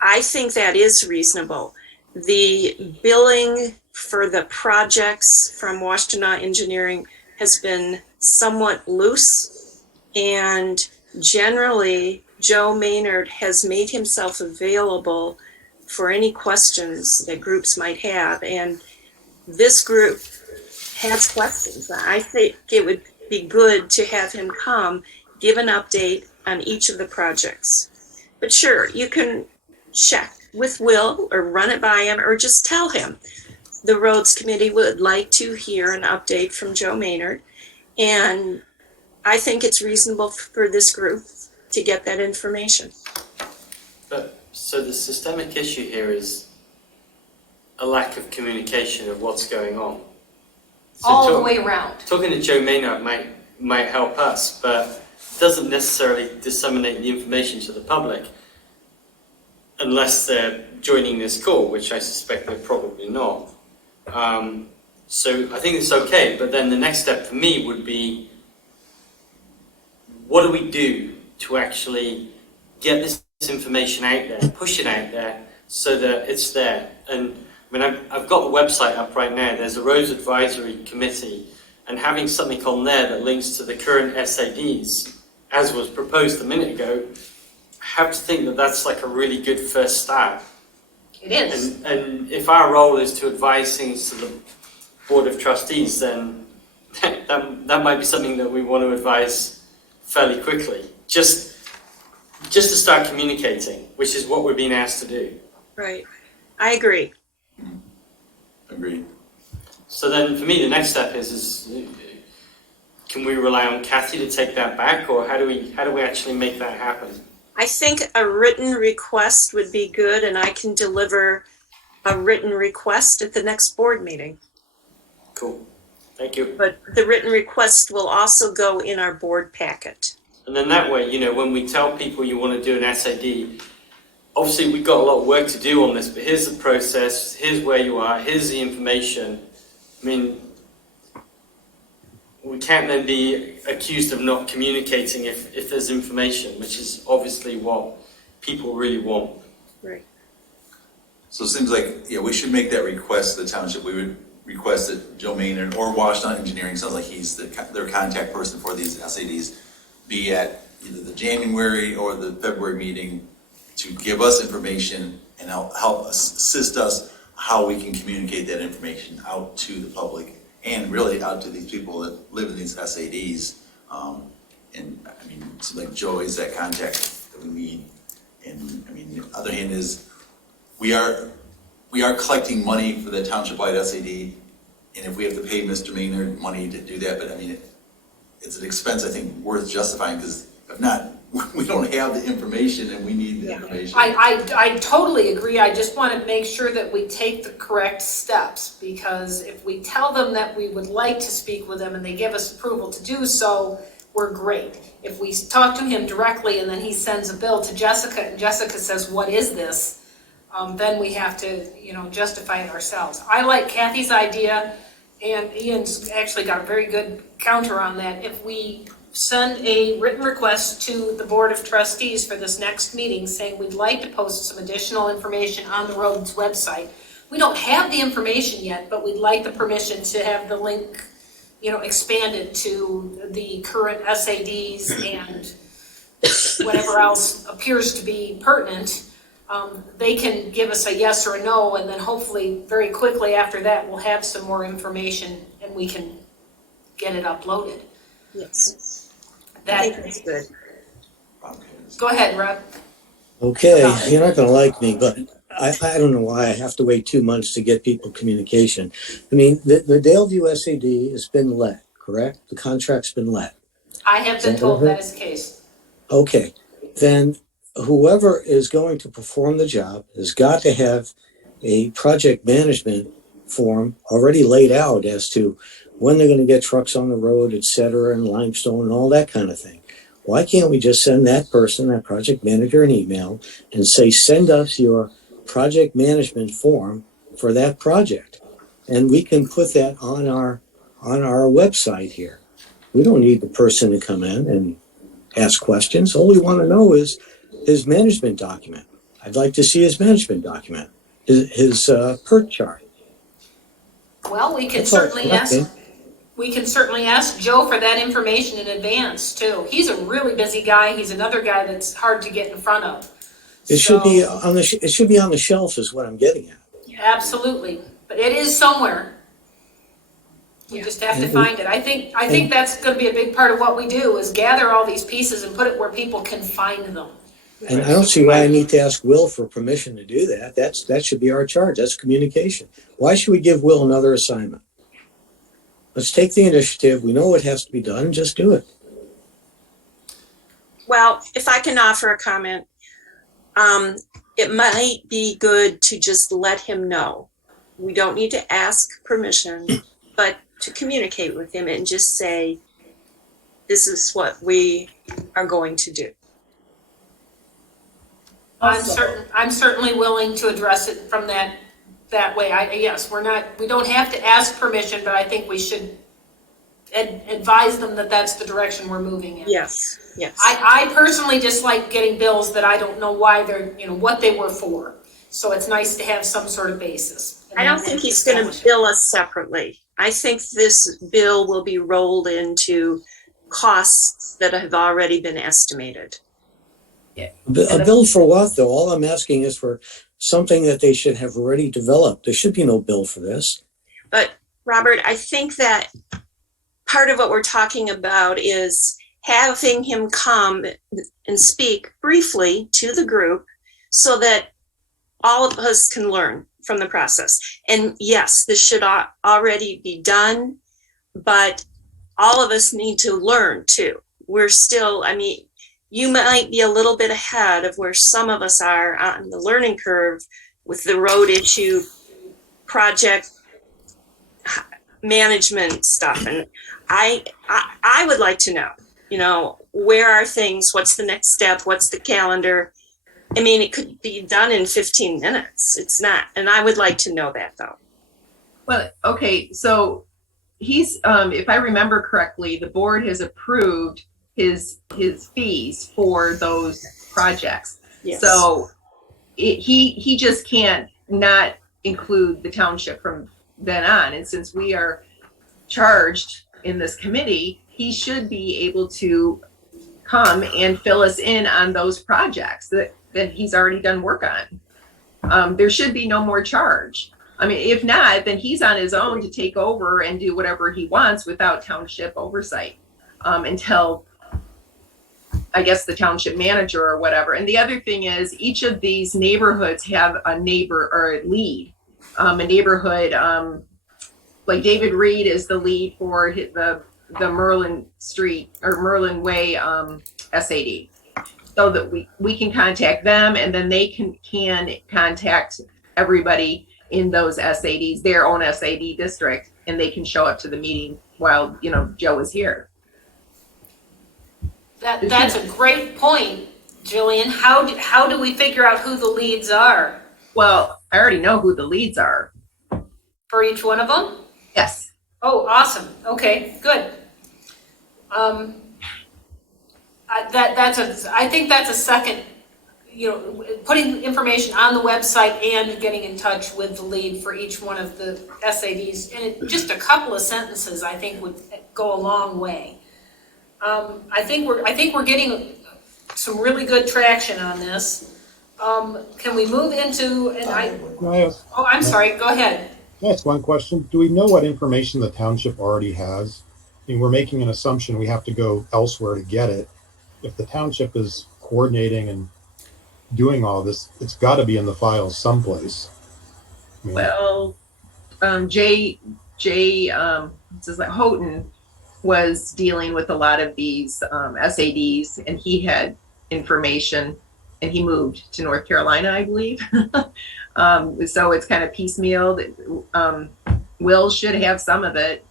I think that is reasonable. The billing for the projects from Washtenaw Engineering has been somewhat loose, and generally Joe Maynard has made himself available for any questions that groups might have, and this group has questions. I think it would be good to have him come, give an update on each of the projects. But sure, you can check with Will or run it by him or just tell him the roads committee would like to hear an update from Joe Maynard. And I think it's reasonable for this group to get that information. But so the systemic issue here is a lack of communication of what's going on. So All the way around. Talking to Joe Maynard might help us, but doesn't necessarily disseminate the information to the public unless they're joining this call, which I suspect they're probably not. So I think it's okay, but then the next step for me would be, what do we do to actually get this information out there, push it out there so that it's there? And I mean, I've got the website up right now. There's a Roads Advisory Committee, and having something on there that links to the current SADs, as was proposed a minute ago, I have to think that that's like a really good first start. It is. And if our role is to advise things to the Board of Trustees, then that might be something that we want to advise fairly quickly. Just to start communicating, which is what we're being asked to do. Right. I agree. Agreed. So then for me, the next step is can we rely on Kathy to take that back, or how do we actually make that happen? I think a written request would be good, and I can deliver a written request at the next board meeting. Cool. Thank you. But the written request will also go in our board packet. And then that way, you know, when we tell people you want to do an SAD, obviously we've got a lot of work to do on this, but here's the process, here's where you are, here's the information. I mean, we can't then be accused of not communicating if there's information, which is obviously what people really want. Right. So it seems like, yeah, we should make that request to the township. We would request that Joe Maynard or Washtenaw Engineering, sounds like he's their contact person for these SADs, be at either the January or the February meeting to give us information and help us, assist us how we can communicate that information out to the public and really out to these people that live in these SADs. And I mean, it seems like Joe is that contact that we need. And I mean, the other hand is we are collecting money for the township-wide SAD, and if we have to pay Mr. Maynard money to do that, but I mean, it's an expense I think worth justifying, because if not, we don't have the information and we need the information. I totally agree. I just want to make sure that we take the correct steps, because if we tell them that we would like to speak with them and they give us approval to do so, we're great. If we talk to him directly and then he sends a bill to Jessica and Jessica says, what is this? Then we have to, you know, justify it ourselves. I like Kathy's idea, and Ian's actually got a very good counter on that. If we send a written request to the Board of Trustees for this next meeting saying we'd like to post some additional information on the road's website. We don't have the information yet, but we'd like the permission to have the link, you know, expanded to the current SADs and whatever else appears to be pertinent. They can give us a yes or a no, and then hopefully very quickly after that we'll have some more information and we can get it uploaded. Yes. That, I think that's good. go ahead, Rob. Okay, you're not gonna like me, but I don't know why I have to wait 2 months to get people communication. I mean, the Daleview SAD has been let, correct? The contract's been let. I have been told that is the case. Okay, then whoever is going to perform the job has got to have a project management form already laid out as to when they're going to get trucks on the road, et cetera, and limestone and all that kind of thing. Why can't we just send that person, that project manager, an email and say, send us your project management form for that project? And we can put that on our website here. We don't need the person to come in and ask questions. All we want to know is his management document. I'd like to see his management document, his PERT chart. Well, we can That's all certainly it's ask. We can certainly ask Joe for that information in advance too. He's a really busy guy. He's another guy that's hard to get in front of. It should be on the it should be on the shelf is what I'm getting at. Absolutely, but it is somewhere. We just have to find it. I think that's going to be a big part of what we do is gather all these pieces and put it where people can find them. And I don't see why I need to ask Will for permission to do that. That should be our charge. That's communication. Why should we give Will another assignment? Let's take the initiative. We know what has to be done and just do it. Well, if I can offer a comment, it might be good to just let him know. We don't need to ask permission, but to communicate with him and just say, this is what we are going to do. I'm certainly willing to address it from that way. Yes, we don't have to ask permission, but I think we should advise them that that's the direction we're moving in. Yes, yes. I personally just like getting bills that I don't know why they're, what they were for. So it's nice to have some sort of basis. I don't think he's going to bill us separately. I think this bill will be rolled into costs that have already been estimated. A bill for what, though? All I'm asking is for something that they should have already developed. There should be no bill for this. But Robert, I think that part of what we're talking about is having him come and speak briefly to the group so that all of us can learn from the process. And yes, this should already be done, but all of us need to learn too. We're still, you might be a little bit ahead of where some of us are on the learning curve with the road issue, project management stuff. And I would like to know, where are things? What's the next step? What's the calendar? It could be done in 15 minutes. It's not. And I would like to know that though. Well, okay. So he's, if I remember correctly, the board has approved his fees for those projects. Yes. So he just can't not include the township from then on. And since we are charged in this committee, he should be able to come and fill us in on those projects that he's already done work on. There should be no more charge. If not, then he's on his own to take over and do whatever he wants without township oversight until, I guess, the township manager or whatever. And the other thing is each of these neighborhoods have a neighbor or a lead, a neighborhood. Like David Reed is the lead for the Merlin Street or Merlin Way SAD. So that we can contact them and then they can contact everybody in those SADs, their own SAD district, and they can show up to the meeting while, Joe is here. That's a great point, Jillian. How do we figure out who the leads are? Well, I already know who the leads are. For each one of them? Yes. Oh, awesome. Okay, good. I think that's a second, putting information on the website and getting in touch with the lead for each one of the SADs. And just a couple of sentences, I think, would go a long way. I think we're getting some really good traction on this. Can we move into? I'm sorry. Go ahead. Can I ask one question? Do we know what information the township already has? We're making an assumption we have to go elsewhere to get it. If the township is coordinating and doing all this, it's got to be in the files someplace. Well, Jay Houghton was dealing with a lot of these SADs, and he had information, and he moved to North Carolina, I believe. So it's kind of piecemeal. Will should have some of it.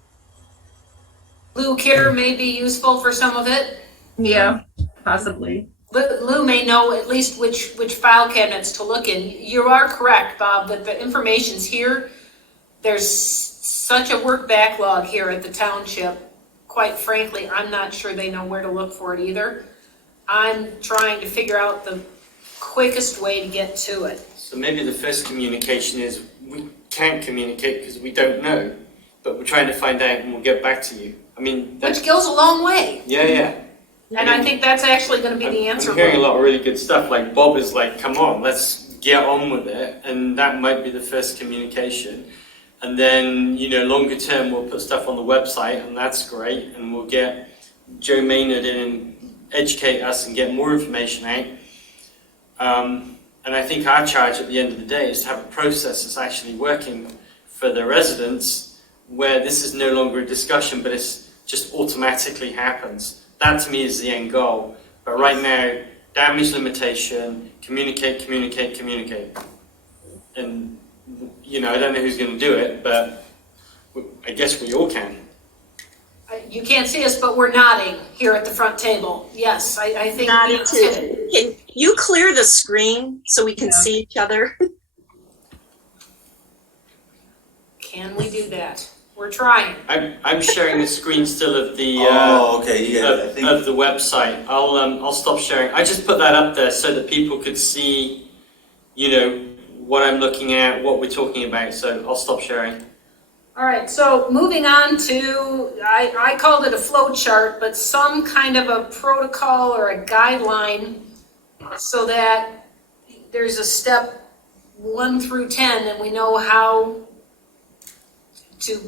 Blue Kidder may be useful for some of it. Yeah. possibly. Lou may know at least which file cabinets to look in. You are correct, Bob, that the information's here. There's such a work backlog here at the township. Quite frankly, I'm not sure they know where to look for it either. I'm trying to figure out the quickest way to get to it. So maybe the first communication is we can't communicate because we don't know, but we're trying to find out and we'll get back to you. I mean, Which goes a long way. yeah. And I think that's actually gonna be the answer. I'm hearing a lot of really good stuff. Like Bob is like, come on, let's get on with it. And that might be the first communication. And then, longer term, we'll put stuff on the website and that's great. And we'll get Joe Maynard in and educate us and get more information out. And I think our charge at the end of the day is to have a process that's actually working for the residents where this is no longer a discussion, but it's just automatically happens. That to me is the end goal. But right now, damage limitation, communicate. And, I don't know who's going to do it, but I guess we all can. You can't see us, but we're nodding here at the front table. Yes, I think. Nodding too. Can you clear the screen so we can see each other? Can we do that? We're trying. I'm sharing the screen still of the of the website. I'll stop sharing. I just put that up there so that people could see, what I'm looking at, what we're talking about. So I'll stop sharing. All right, so moving on to, I called it a flow chart, but some kind of a protocol or a guideline so that there's a step 1 through 10 and we know how to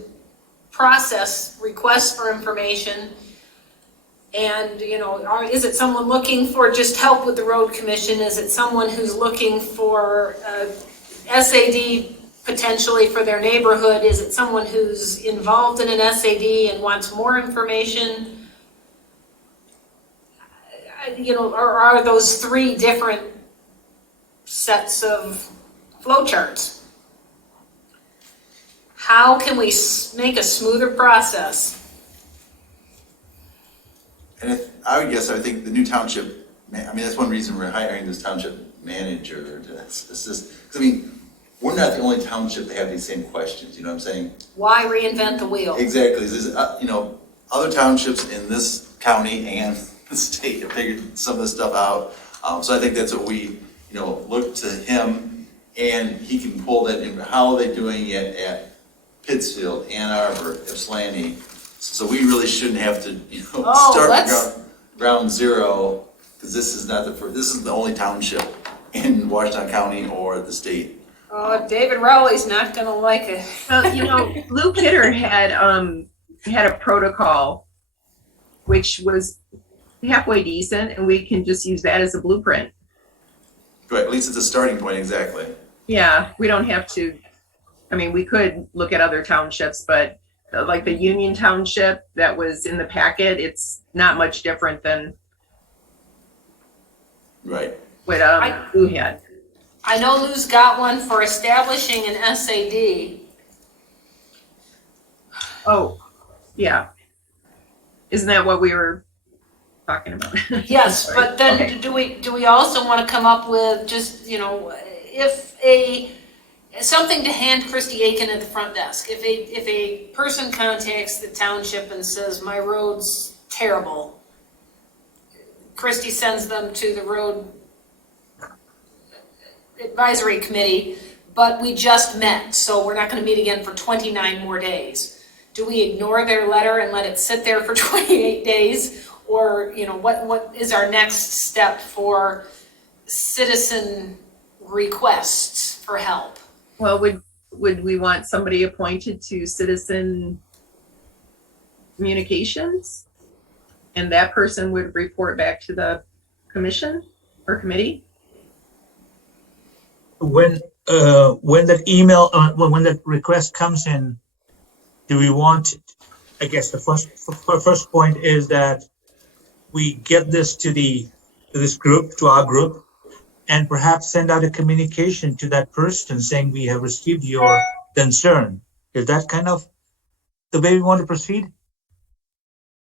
process requests for information. And, is it someone looking for just help with the road commission? Is it someone who's looking for SAD potentially for their neighborhood? Is it someone who's involved in an SAD and wants more information? Or are those 3 different sets of flowcharts? How can we make a smoother process? And I think the new township, that's one reason we're hiring this township manager to assist. We're not the only township that have these same questions, you know what I'm saying? Why reinvent the wheel? Exactly. Other townships in this county and the state have figured some of this stuff out. So I think that's what we, look to him, and he can pull that in. How are they doing it at Pittsfield, Ann Arbor, Ypsilanti? So we really shouldn't have to, start ground zero, because this is not this is the only township in Washington County or the state. Oh, David Rowley's not gonna like it. Well, Lou Kidder had a protocol which was halfway decent, and we can just use that as a blueprint. Right, at least it's a starting point, exactly. Yeah, we don't have to, we could look at other townships, but like the Union Township that was in the packet, it's not much different than Right. what Lou had. I know Lou's got one for establishing an SAD. Oh, yeah. Isn't that what we were talking about? Yes, but then Okay. do we also want to come up with just, if something to hand Christy Aiken at the front desk. If a person contacts the township and says, my road's terrible, Christy sends them to the road advisory committee, but we just met, so we're not going to meet again for 29 more days. Do we ignore their letter and let it sit there for 28 days? Or, what is our next step for citizen requests for help? Well, would we want somebody appointed to citizen communications? And that person would report back to the commission or committee? When that email, when that request comes in, do we want, I guess the first point is that we get this to our group, and perhaps send out a communication to that person saying we have received your concern. Is that kind of the way we want to proceed?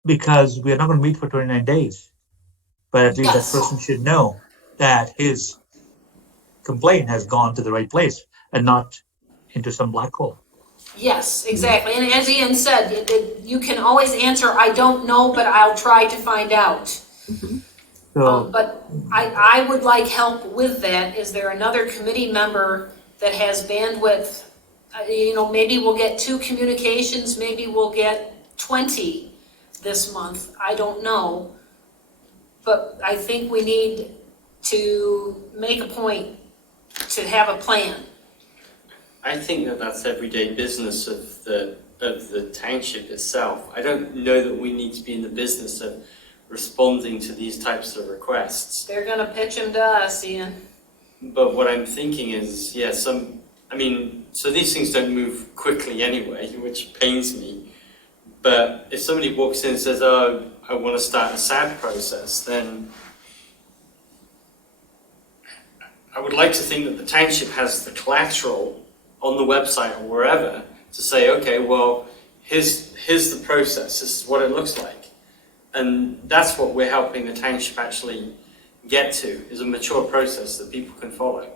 Because we are not going to meet for 29 days. but at least Yes. that person should know that his complaint has gone to the right place and not into some black hole. Yes, exactly. And as Ian said, you can always answer, I don't know, but I'll try to find out. So, But I would like help with that. Is there another committee member that has bandwidth? Maybe we'll get 2 communications, maybe we'll get 20 this month. I don't know. But I think we need to make a point to have a plan. I think that that's everyday business of the township itself. I don't know that we need to be in the business of responding to these types of requests. They're gonna pitch them to us, Ian. But what I'm thinking is, so these things don't move quickly anyway, which pains me. But if somebody walks in and says, oh, I want to start a SAD process, then I would like to think that the township has the collateral on the website or wherever to say, okay, well, here's the process, this is what it looks like. And that's what we're helping the township actually get to, is a mature process that people can follow.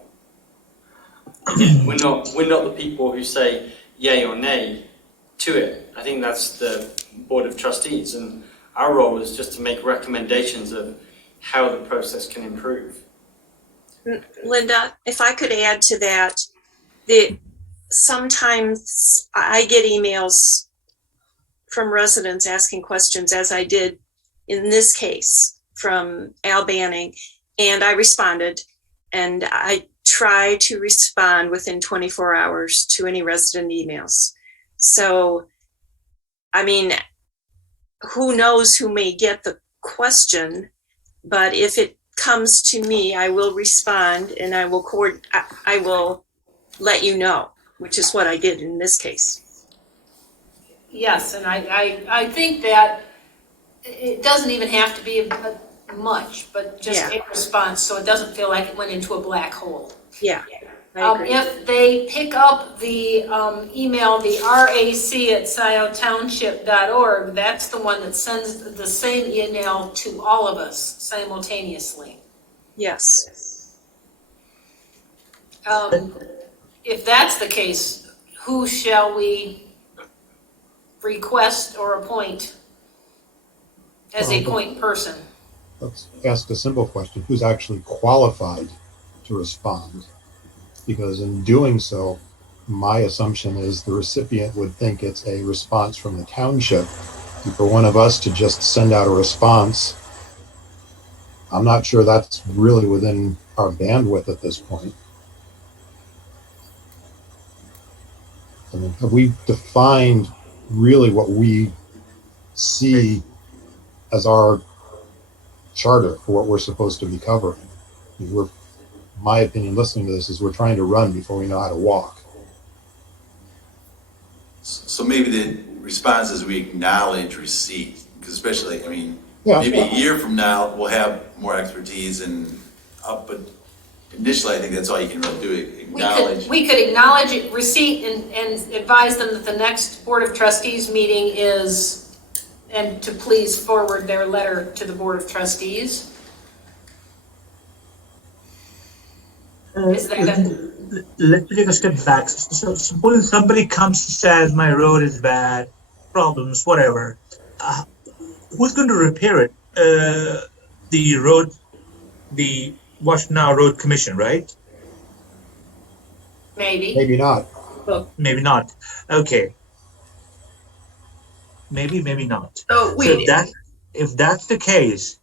Again, we're not the people who say yay or nay to it. I think that's the Board of Trustees, and our role is just to make recommendations of how the process can improve. Linda, if I could add to that, sometimes I get emails from residents asking questions, as I did in this case from Al Banning, and I responded, and I try to respond within 24 hours to any resident emails. So, who knows who may get the question, but if it comes to me, I will respond and I will let you know, which is what I did in this case. Yes, and I think that it doesn't even have to be much, but just a response, so it doesn't feel like it went into a black hole. Yeah. I agree. If they pick up the email, the RAC@sciotownship.org, that's the one that sends the same email to all of us simultaneously. Yes. If that's the case, who shall we request or appoint as a point person? Let's ask a simple question. Who's actually qualified to respond? Because in doing so, my assumption is the recipient would think it's a response from the township. And for one of us to just send out a response, I'm not sure that's really within our bandwidth at this point. I mean, have we defined really what we see as our charter for what we're supposed to be covering? My opinion, listening to this, is we're trying to run before we know how to walk. So maybe the response is we acknowledge receipt, because especially, Yeah. maybe a year from now, we'll have more expertise but initially, I think that's all you can really do, acknowledge. We could acknowledge receipt and advise them that the next Board of Trustees meeting is, and to please forward their letter to the Board of Trustees. Is that Let me take a step back. So suppose somebody comes and says my road is bad, problems, whatever. Who's going to repair it? The Washington Road Commission, right? maybe? Maybe not. Maybe not. Okay. Maybe not. So wait, If that's the case,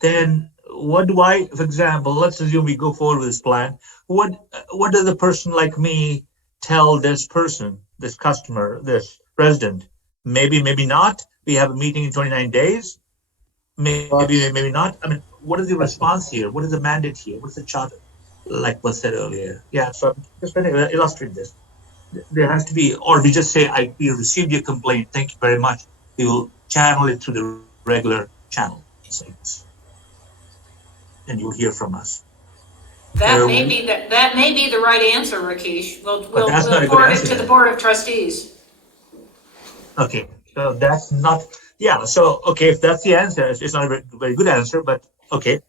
then what do I, for example, let's assume we go forward with this plan. What does a person like me tell this person, this customer, this resident? Maybe not. We have a meeting in 29 days. Maybe not. What is the response here? What is the mandate here? What's the charter? Like was said earlier. Yeah, so I'm just trying to illustrate this. There has to be, or we just say, we received your complaint. Thank you very much. We will channel it through the regular channel. And you'll hear from us. That may be the right answer, Rakesh. We'll that's not a good forward it answer to the then. Board of Trustees. Okay, so that's not, yeah, so, okay, if that's the answer, it's not a very good answer, but Okay.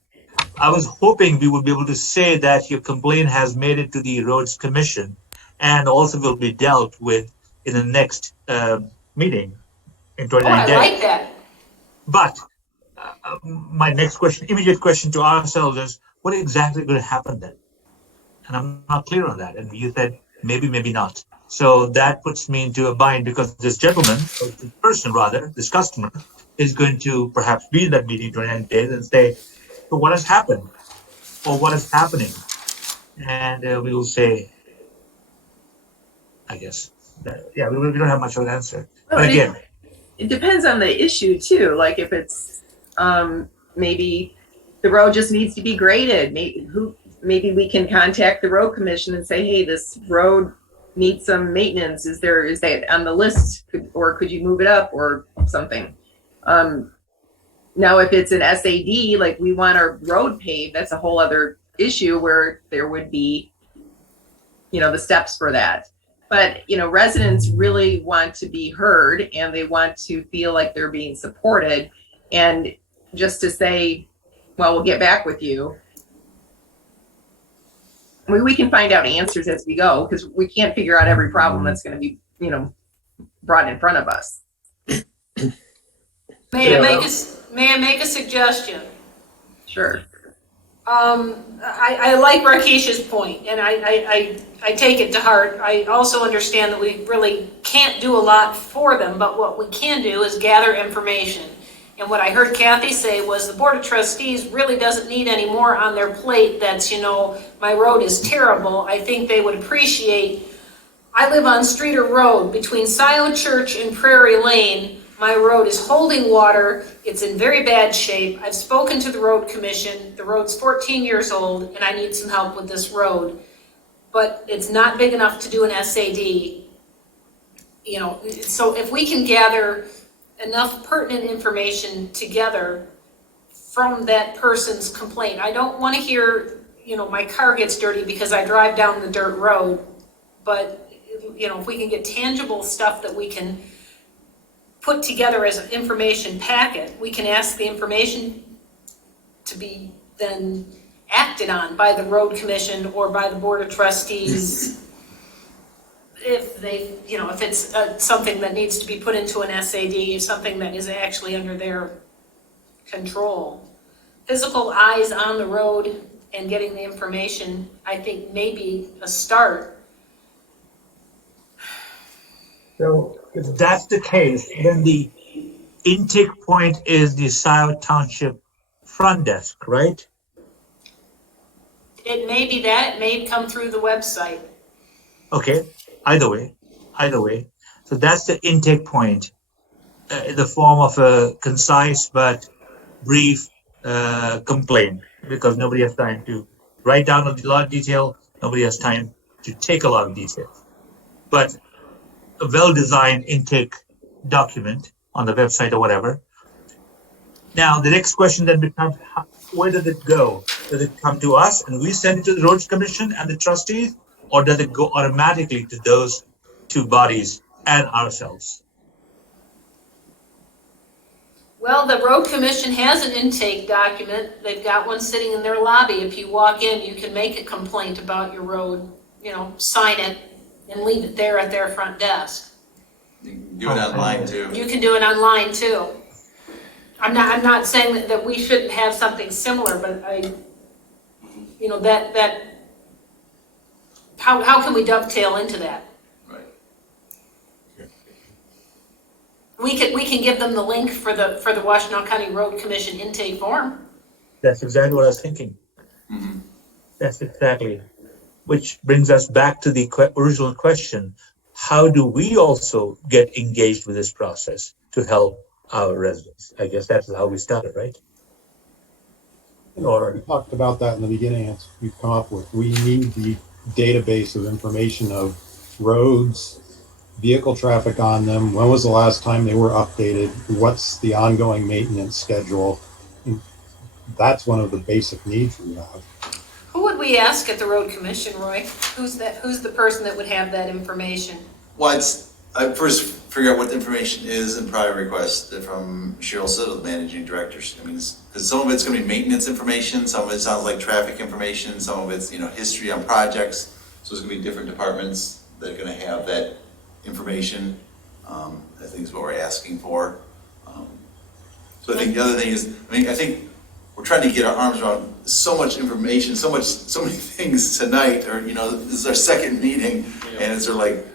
I was hoping we would be able to say that your complaint has made it to the roads commission and also will be dealt with in the next meeting in Oh, 29 I days. like that. But my next question, immediate question to ourselves is, what exactly going to happen then? And I'm not clear on that. And you said maybe, maybe not. So that puts me into a bind because this gentleman, or this person rather, this customer, is going to perhaps be in that meeting in 29 days and say, so what has happened? Or what is happening? And we will say, I guess, yeah, we don't have much of an answer. Well, But again, it depends on the issue too. Like if it's maybe the road just needs to be graded. Maybe we can contact the road commission and say, hey, this road needs some maintenance. Is that on the list, or could you move it up or something? Now, if it's an SAD, like we want our road paved, that's a whole other issue where there would be, the steps for that. But, residents really want to be heard and they want to feel like they're being supported. And just to say, well, we'll get back with you. We can find out answers as we go because we can't figure out every problem that's going to be, brought in front of us. May I make a suggestion? Sure. I like Rakesh's point, and I take it to heart. I also understand that we really can't do a lot for them, but what we can do is gather information. And what I heard Kathy say was the Board of Trustees really doesn't need any more on their plate that's, my road is terrible. I think they would appreciate, I live on Streiter Road between Scio Church and Prairie Lane. My road is holding water. It's in very bad shape. I've spoken to the road commission. The road's 14 years old, and I need some help with this road. But it's not big enough to do an SAD. So if we can gather enough pertinent information together from that person's complaint. I don't want to hear, my car gets dirty because I drive down the dirt road. But, if we can get tangible stuff that we can put together as an information packet, we can ask the information to be then acted on by the road commission or by the board of trustees. If they, if it's something that needs to be put into an SAD, something that is actually under their control. Physical eyes on the road and getting the information, I think may be a start. so if that's the case, then the intake point is the Scio Township front desk, right? It may be that, it may come through the website. Okay, either way. So that's the intake point in the form of a concise but brief complaint, because nobody has time to write down a lot of detail. Nobody has time to take a lot of detail. But a well-designed intake document on the website or whatever. Now, the next question then becomes, where does it go? Does it come to us and we send it to the Roads Commission and the trustees, or does it go automatically to those two bodies and ourselves? Well, the road commission has an intake document. They've got one sitting in their lobby. If you walk in, you can make a complaint about your road, sign it and leave it there at their front desk. You can do it online too. You can do it online too. I'm not saying that we shouldn't have something similar, but how can we dovetail into that? Right. We can give them the link for the Washtenaw County Road Commission intake form. That's exactly what I was thinking. Mm-hmm. That's exactly. Which brings us back to the original question. How do we also get engaged with this process to help our residents? I guess that's how we started, right? We talked about that in the beginning. We've come up with, we need the database of information of roads, vehicle traffic on them. When was the last time they were updated? What's the ongoing maintenance schedule? That's one of the basic needs we have. Who would we ask at the road commission, Roy? Who's the person that would have that information? Well, first figure out what the information is and probably request it from Cheryl Siddle, the managing director. I mean, because some of it's going to be maintenance information, some of it sounds like traffic information, some of it's, history on projects. So there's going to be different departments that are going to have that information. I think is what we're asking for. So I think the other thing is, I think we're trying to get our arms around so much information, so many things tonight, or, this is our second meeting, and it's sort of like,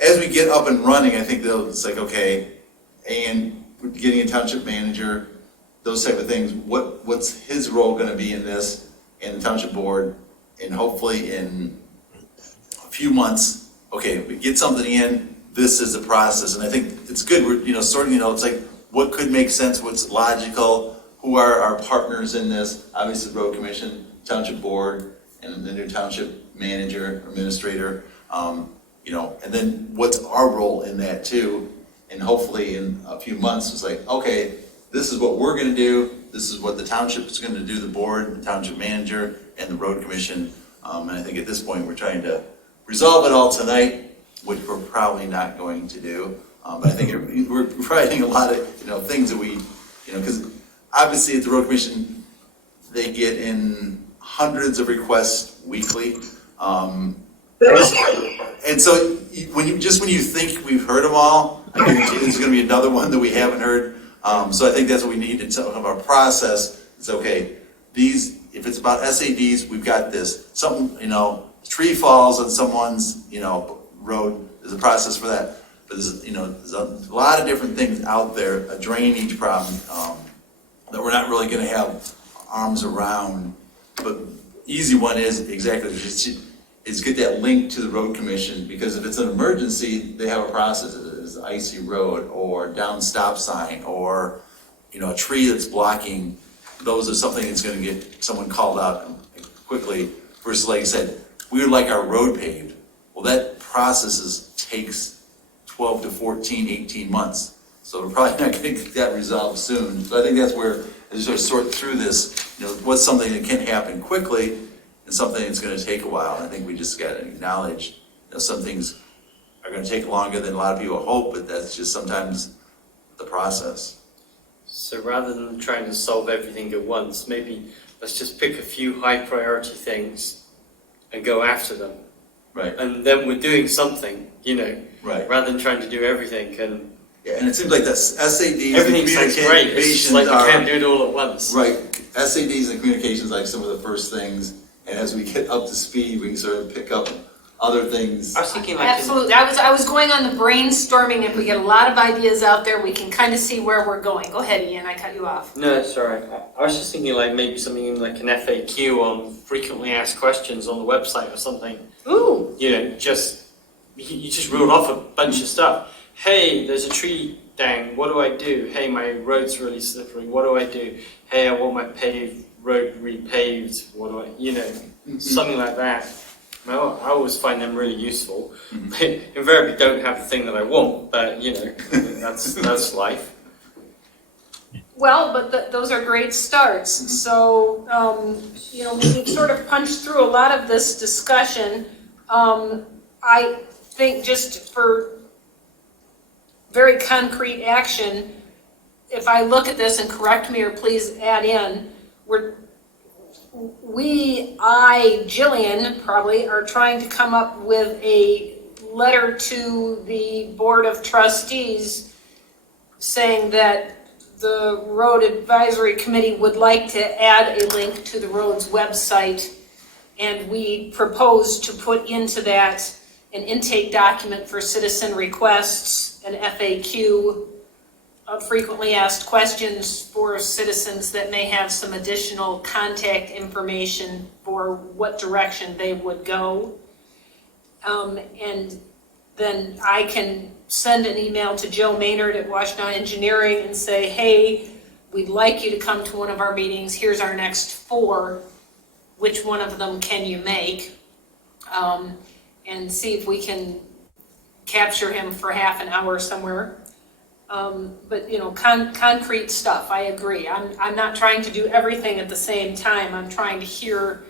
as we get up and running, I think it's like, okay, and getting a township manager, those type of things, what's his role gonna be in this, and the township board, and hopefully in a few months, okay, we get something in, this is the process, and I think it's good, we're, sorting, it's like, what could make sense, what's logical, who are our partners in this, obviously the road commission, township board, and the new township manager, administrator, and then what's our role in that too, and hopefully in a few months, it's like, okay, this is what we're gonna do, this is what the township is gonna do, the board, the township manager, and the road commission, and I think at this point, we're trying to resolve it all tonight, which we're probably not going to do, but I think we're providing a lot of, things that we, because obviously at the road commission, they get in hundreds of requests weekly, and so when you think we've heard them all, I guarantee there's going to be another one that we haven't heard. So I think that's what we need in some of our process. It's okay. If it's about SADs, we've got this. Something, tree falls on someone's, road. There's a process for that. But there's a lot of different things out there. A drainage problem that we're not really going to have arms around. But easy one is exactly. Is get that link to the road commission, because if it's an emergency, they have a process. It's an icy road or down stop sign or, a tree that's blocking. Those are something that's going to get someone called out quickly versus, like I said, we would like our road paved. Well, that process takes 12 to 14, 18 months. So we're probably not going to get that resolved soon. So I think that's where, as you sort of sort through this, what's something that can happen quickly and something that's going to take a while. I think we just got to acknowledge some things are going to take longer than a lot of people hope, but that's just sometimes the process. So rather than trying to solve everything at once, maybe let's just pick a few high priority things and go after them. Right. And then we're doing something, Right. rather than trying to do everything. And it seems like the SADs everything sounds great. It's just like we can't do it all at once. Right. SADs and communications like some of the first things. And as we get up to speed, we can sort of pick up other things. I was thinking like Absolutely. I was going on the brainstorming. If we get a lot of ideas out there, we can kind of see where we're going. Go ahead, Ian. I cut you off. No, sorry. I was just thinking like maybe something like an FAQ on frequently asked questions on the website or something. Ooh. You just ruled off a bunch of stuff. Hey, there's a tree down. What do I do? Hey, my road's really slippery. What do I do? Hey, I want my road repaved. What do I, something like that. I always find them really useful. They invariably don't have the thing that I want, but that's life. Well, but those are great starts. So, we've sort of punched through a lot of this discussion. I think just for very concrete action, if I look at this and correct me or please add in, Jillian probably are trying to come up with a letter to the Board of Trustees saying that the Road Advisory Committee would like to add a link to the road's website, and we propose to put into that an intake document for citizen requests, an FAQ, frequently asked questions for citizens that may have some additional contact information for what direction they would go. And then I can send an email to Joe Maynard at Washington Engineering and say, hey, we'd like you to come to one of our meetings. Here's our next 4. Which one of them can you make? And see if we can capture him for half an hour somewhere. But concrete stuff, I agree. I'm not trying to do everything at the same time. I'm trying to hear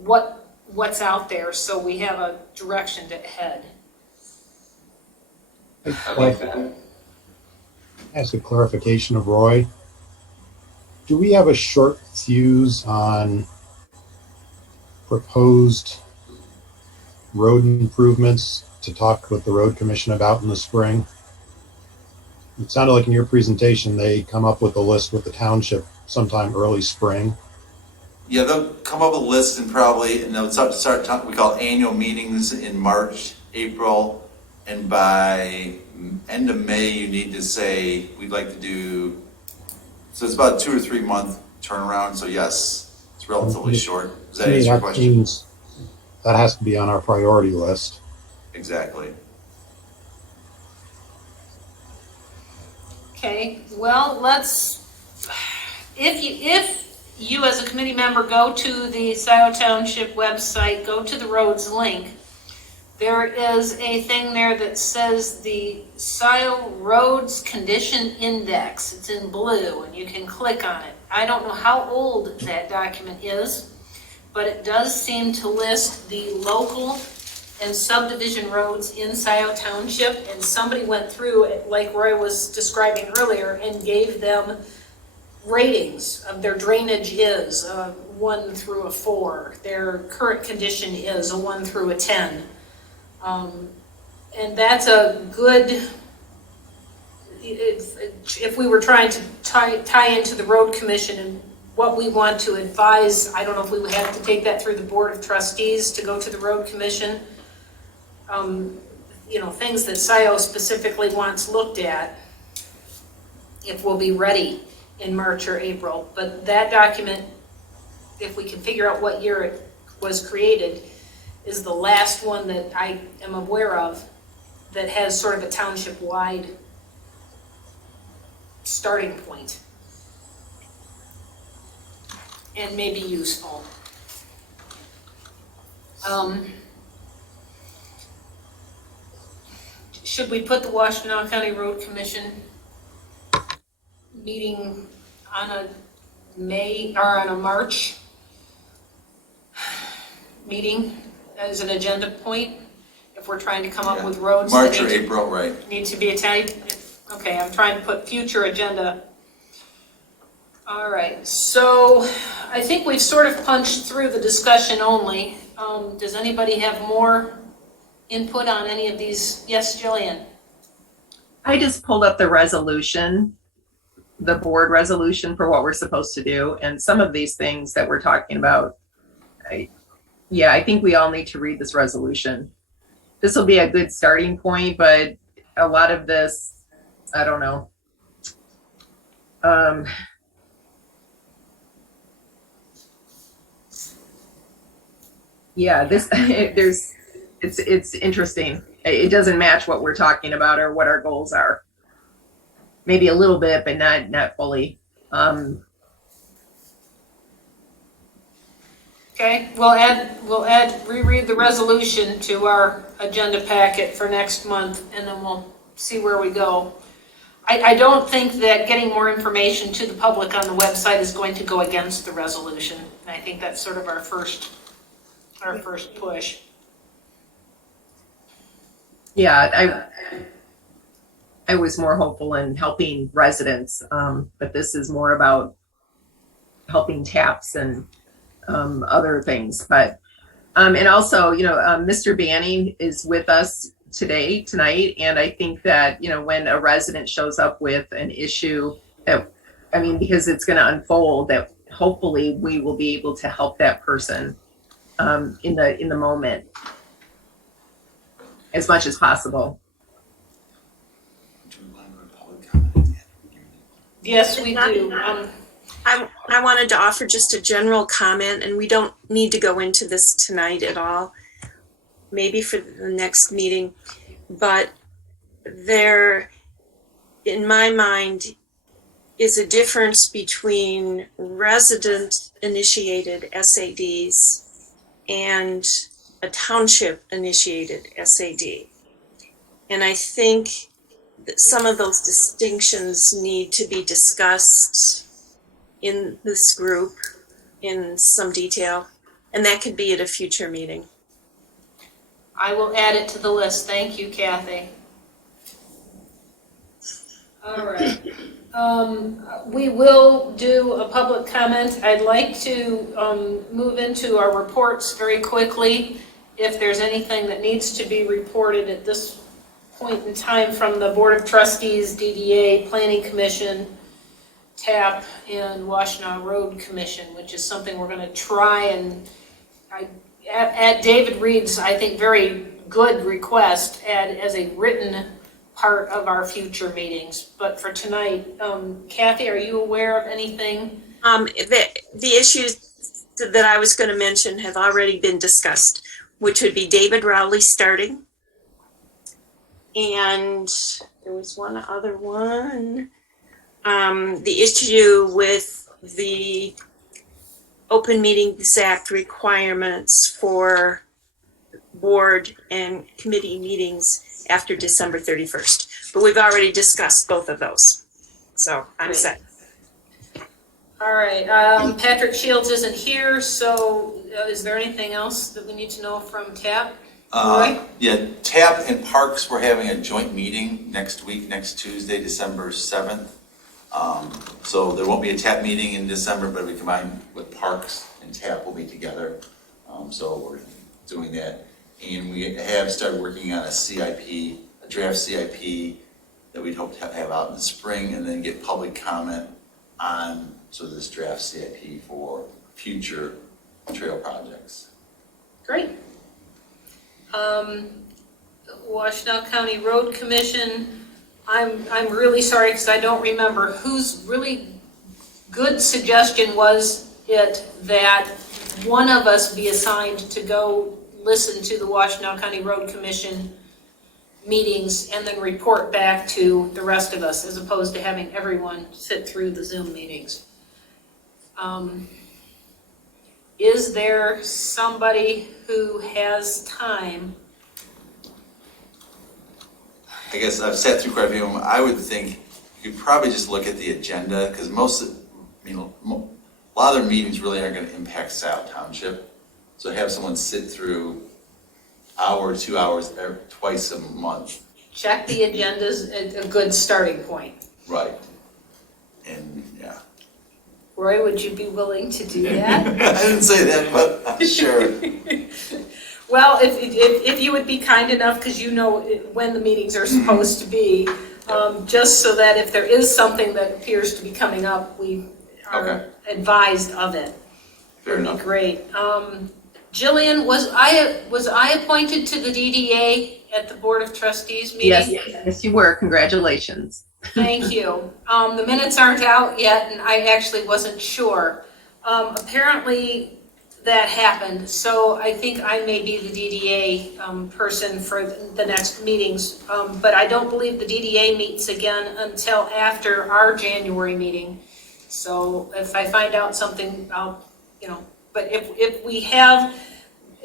what's out there so we have a direction to head. I'd ask a clarification of Roy. Do we have a short fuse on proposed road improvements to talk with the road commission about in the spring? It sounded like in your presentation, they come up with a list with the township sometime early spring. Yeah, they'll come up with a list and they'll start talking, we call it annual meetings in March, April, and by end of May, you need to say, we'd like to do, so it's about a 2 or 3 month turnaround, so yes, it's relatively short. Does that answer your question? That has to be on our priority list. Exactly. Okay, well, if you as a committee member go to the Scio Township website, go to the roads link, there is a thing there that says the Scio Roads Condition Index. It's in blue and you can click on it. I don't know how old that document is, but it does seem to list the local and subdivision roads in Scio Township, and somebody went through it, like Roy was describing earlier, and gave them ratings of their drainage is a 1 through a 4. Their current condition is a 1 through a 10. And that's a good, if we were trying to tie into the road commission and what we want to advise, I don't know if we would have to take that through the board of trustees to go to the road commission. Things that Scio specifically wants looked at, if we'll be ready in March or April. But that document, if we can figure out what year it was created, is the last one that I am aware of that has sort of a township-wide starting point and may be useful. Should we put the Washtenaw County Road Commission meeting on a March meeting as an agenda point? If we're trying to come up with roads that March or April, right? need to be attended. Okay, I'm trying to put future agenda. All right, so I think we've sort of punched through the discussion only. Does anybody have more input on any of these? Yes, Jillian. I just pulled up the resolution, the board resolution for what we're supposed to do. And some of these things that we're talking about, I think we all need to read this resolution. This will be a good starting point, but a lot of this, I don't know. It's interesting. It doesn't match what we're talking about or what our goals are. Maybe a little bit, but not fully. Okay, we'll reread the resolution to our agenda packet for next month, and then we'll see where we go. I don't think that getting more information to the public on the website is going to go against the resolution. And I think that's sort of our first push. Yeah, I was more hopeful in helping residents, but this is more about helping TAPs and other things. But and also, Mr. Banning is with us tonight, and I think that when a resident shows up with an issue because it's going to unfold, that hopefully we will be able to help that person in the moment as much as possible. Yes, we do. I wanted to offer just a general comment, and we don't need to go into this tonight at all, maybe for the next meeting, but there, in my mind, is a difference between resident-initiated SADs and a township-initiated SAD. And I think that some of those distinctions need to be discussed in this group in some detail, and that could be at a future meeting. I will add it to the list. Thank you, Kathy. All right. We will do a public comment. I'd like to move into our reports very quickly. If there's anything that needs to be reported at this point in time from the Board of Trustees, DDA, Planning Commission, TAP, and Washtenaw Road Commission, which is something we're going to try and, at David Reed's, I think, very good request, add as a written part of our future meetings. But for tonight, Kathy, are you aware of anything? The issues that I was going to mention have already been discussed, which would be David Rowley starting. And there was one other one. The issue with the Open Meetings Act requirements for board and committee meetings after December 31st. But we've already discussed both of those. So I'm set. All right, Patrick Shields isn't here, so is there anything else that we need to know from TAP? Yeah, TAP and Parks, we're having a joint meeting next week, next Tuesday, December 7th. So there won't be a TAP meeting in December, but we combine with Parks and TAP will be together. So we're doing that. And we have started working on a CIP, a draft CIP that we'd hope to have out in the spring and then get public comment on this draft CIP for future trail projects. Great. Washtenaw County Road Commission, I'm really sorry because I don't remember whose really good suggestion was it that one of us be assigned to go listen to the Washtenaw County Road Commission meetings and then report back to the rest of us, as opposed to having everyone sit through the Zoom meetings. Is there somebody who has time? I guess I've sat through quite a few of them. I would think you could probably just look at the agenda because a lot of their meetings really aren't going to impact Scio Township. So have someone sit through hour, 2 hours, twice a month. Check the agenda's a good starting point. Right. And yeah. Roy, would you be willing to do that? I didn't say that, but sure. Well, if you would be kind enough, because you know when the meetings are supposed to be, just so that if there is something that appears to be coming up, we are advised of it. Fair enough. Great. Jillian, was I appointed to the DDA at the Board of Trustees meeting? Yes, you were. Congratulations. Thank you. The minutes aren't out yet, and I actually wasn't sure. Apparently that happened, so I think I may be the DDA person for the next meetings, but I don't believe the DDA meets again until after our January meeting. So if I find out something, I'll, but if we have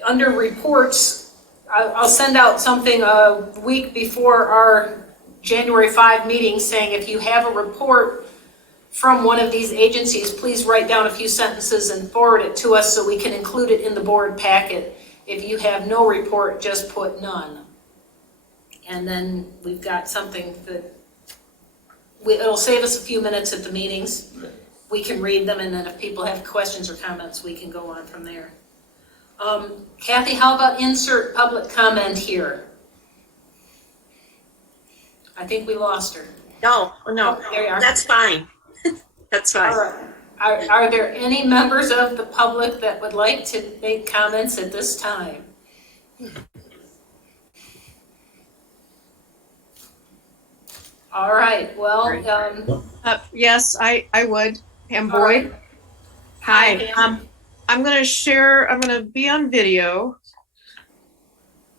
under reports, I'll send out something a week before our January 5 meeting saying if you have a report from one of these agencies, please write down a few sentences and forward it to us so we can include it in the board packet. If you have no report, just put none. And then we've got something that it'll save us a few minutes at the meetings. We can read them, and then if people have questions or comments, we can go on from there. Kathy, how about insert public comment here? I think we lost her. No, There you are. that's fine. That's fine. All right. Are there any members of the public that would like to make comments at this time? All right, well, Yes, I would. Pam all Boyd. right. Hi. Pam. I'm going to be on video.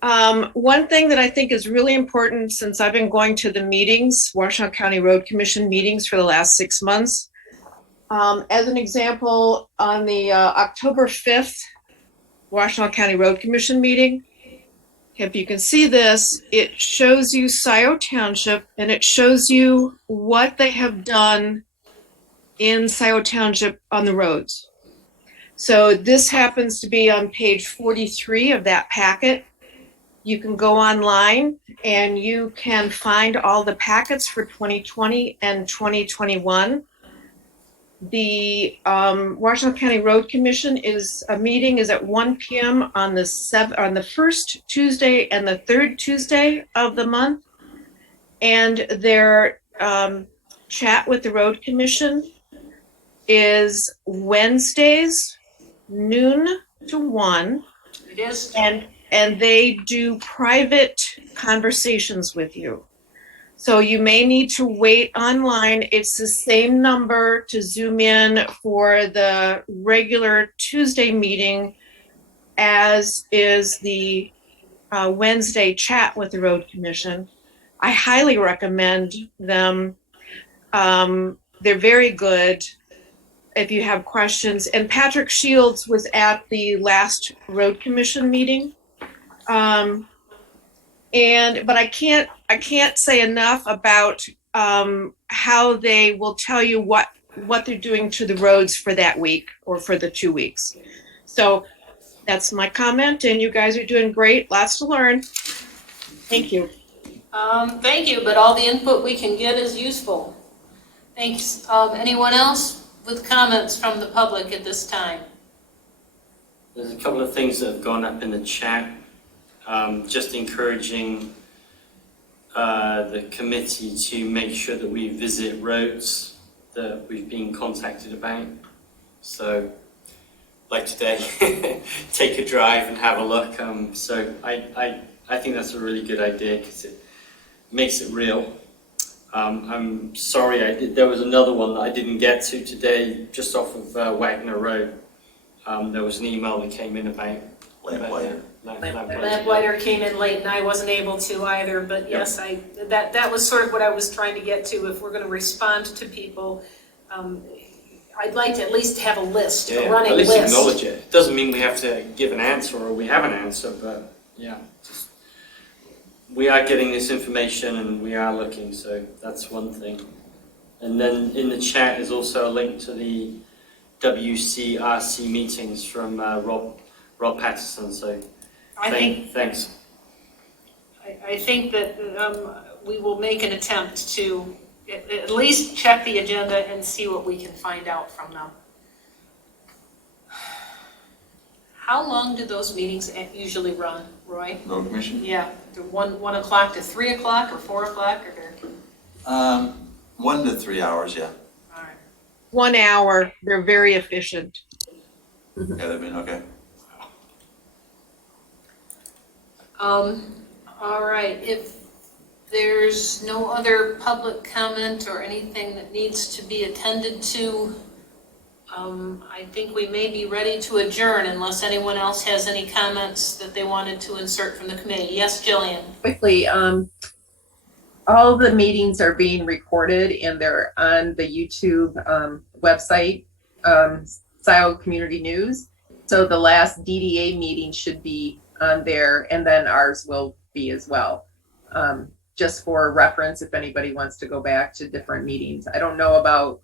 One thing that I think is really important, since I've been going to the meetings, Washtenaw County Road Commission meetings for the last 6 months. As an example, on the October 5th Washtenaw County Road Commission meeting, if you can see this, it shows you Scio Township and it shows you what they have done in Scio Township on the roads. So this happens to be on page 43 of that packet. you can go online and you can find all the packets for 2020 and 2021. The Washington County Road Commission meeting is at 1 p.m. on the first Tuesday and the third Tuesday of the month. And their chat with the Road Commission is Wednesdays, noon to 1. It is. And they do private conversations with you. So you may need to wait online. It's the same number to Zoom in for the regular Tuesday meeting as is the Wednesday chat with the Road Commission. I highly recommend them. They're very good if you have questions. And Patrick Shields was at the last Road Commission meeting. But I can't say enough about how they will tell you what they're doing to the roads for that week or for the 2 weeks. So that's my comment, and you guys are doing great. Lots to learn. Thank you. Thank you, but all the input we can get is useful. Thanks. Anyone else with comments from the public at this time? There's a couple of things that have gone up in the chat. Just encouraging the committee to make sure that we visit roads that we've been contacted about. So, like today, take a drive and have a look. So I think that's a really good idea because it makes it real. I'm sorry, there was another one that I didn't get to today, just off of Wagner Road. There was an email that came in about Lamplighter came in late and I wasn't able to either, but yes, that was sort of what I was trying to get to. If we're going to respond to people, I'd like to at least have a list, a running list. At least acknowledge it. It doesn't mean we have to give an answer or we have an answer, but yeah, we are getting this information and we are looking, so that's one thing. And then in the chat is also a link to the WCRC meetings from Rob Patterson, so thanks. I think that we will make an attempt to at least check the agenda and see what we can find out from them. How long do those meetings usually run, Roy? Road Commission? Yeah, 1 o'clock to 3 o'clock or 4 o'clock or? 1 to 3 hours, yeah. All right. 1 hour. They're very efficient. Yeah, they've been okay. All right, if there's no other public comment or anything that needs to be attended to, I think we may be ready to adjourn unless anyone else has any comments that they wanted to insert from the committee. Yes, Jillian? Quickly, all the meetings are being recorded and they're on the YouTube website, Scio Community News. So the last DDA meeting should be on there, and then ours will be as well. Just for reference, if anybody wants to go back to different meetings. I don't know about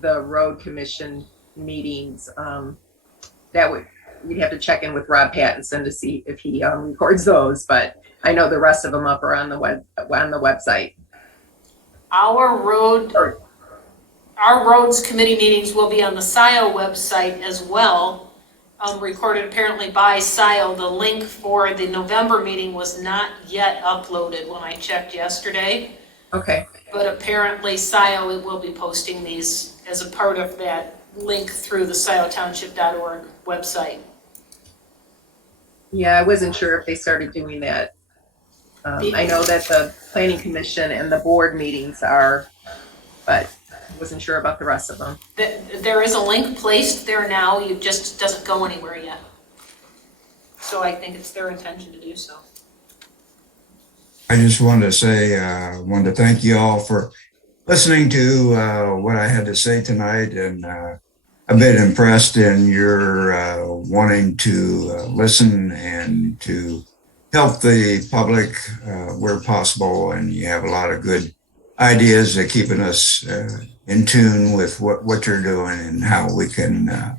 the road commission meetings. We'd have to check in with Rob Pattinson to see if he records those, but I know the rest of them are on the website. Our roads committee meetings will be on the Scio website as well. Recorded apparently by Scio. The link for the November meeting was not yet uploaded when I checked yesterday. Okay. But apparently Scio will be posting these as a part of that link through the sciotownship.org website. Yeah, I wasn't sure if they started doing that. I know that the planning commission and the board meetings are, but I wasn't sure about the rest of them. There is a link placed there now, it just doesn't go anywhere yet. So I think it's their intention to do so. I just wanted to say, wanted to thank you all for listening to what I had to say tonight, and I've been impressed in your wanting to listen and to help the public where possible, and you have a lot of good ideas of keeping us in tune with what you're doing and how we can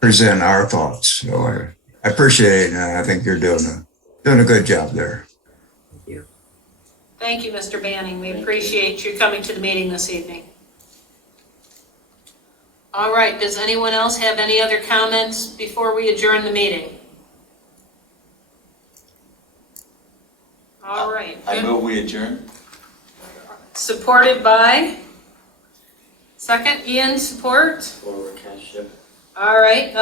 present our thoughts. So I appreciate it, and I think you're doing a good job there. Thank you, Mr. Banning. We appreciate you coming to the meeting this evening. All right, does anyone else have any other comments before we adjourn the meeting? All right. I move we adjourn. Supported by? Second, Ian, support? For Rakesh, yep. All right,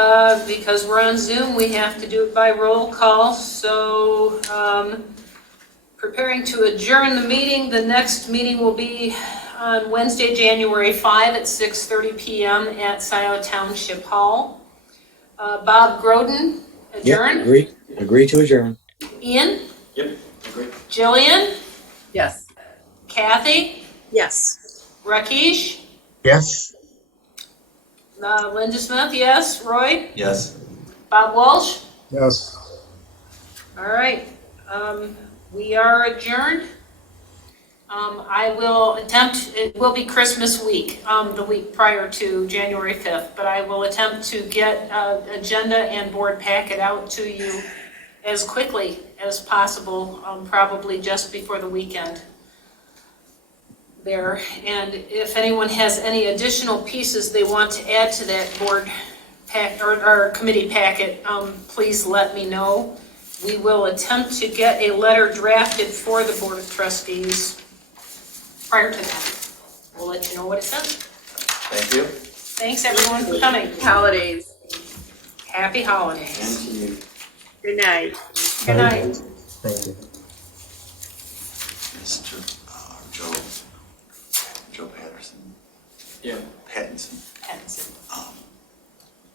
because we're on Zoom, we have to do it by roll call, so preparing to adjourn the meeting. The next meeting will be on Wednesday, January 5 at 6:30 p.m. at Scio Township Hall. Bob Groden, adjourn. Yep, agree to adjourn. Ian? Yep, agree. Jillian? Yes. Kathy? Yes. Rakesh? Yes. Linda Smith, yes. Roy? Yes. Bob Walsh? Yes. All right, we are adjourned. I will attempt, it will be Christmas week, the week prior to January 5th, but I will attempt to get agenda and board packet out to you as quickly as possible, probably just before the weekend there. And if anyone has any additional pieces they want to add to that board pack or committee packet, please let me know. We will attempt to get a letter drafted for the Board of Trustees prior to that. We'll let you know what it says. Thank you. Thanks everyone for coming. Holidays. Happy holidays. And to you. Good night. Good night. Thank you. Mr. Joe Patterson. Yeah. Pattinson. Pattinson.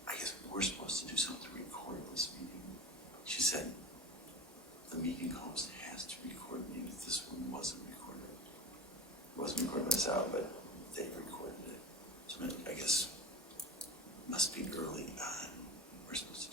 I guess we're supposed to do something to record this meeting. She said the meeting host has to record me if this one wasn't recorded. It wasn't recording this out, but they recorded it. So I guess must be early on. We're supposed to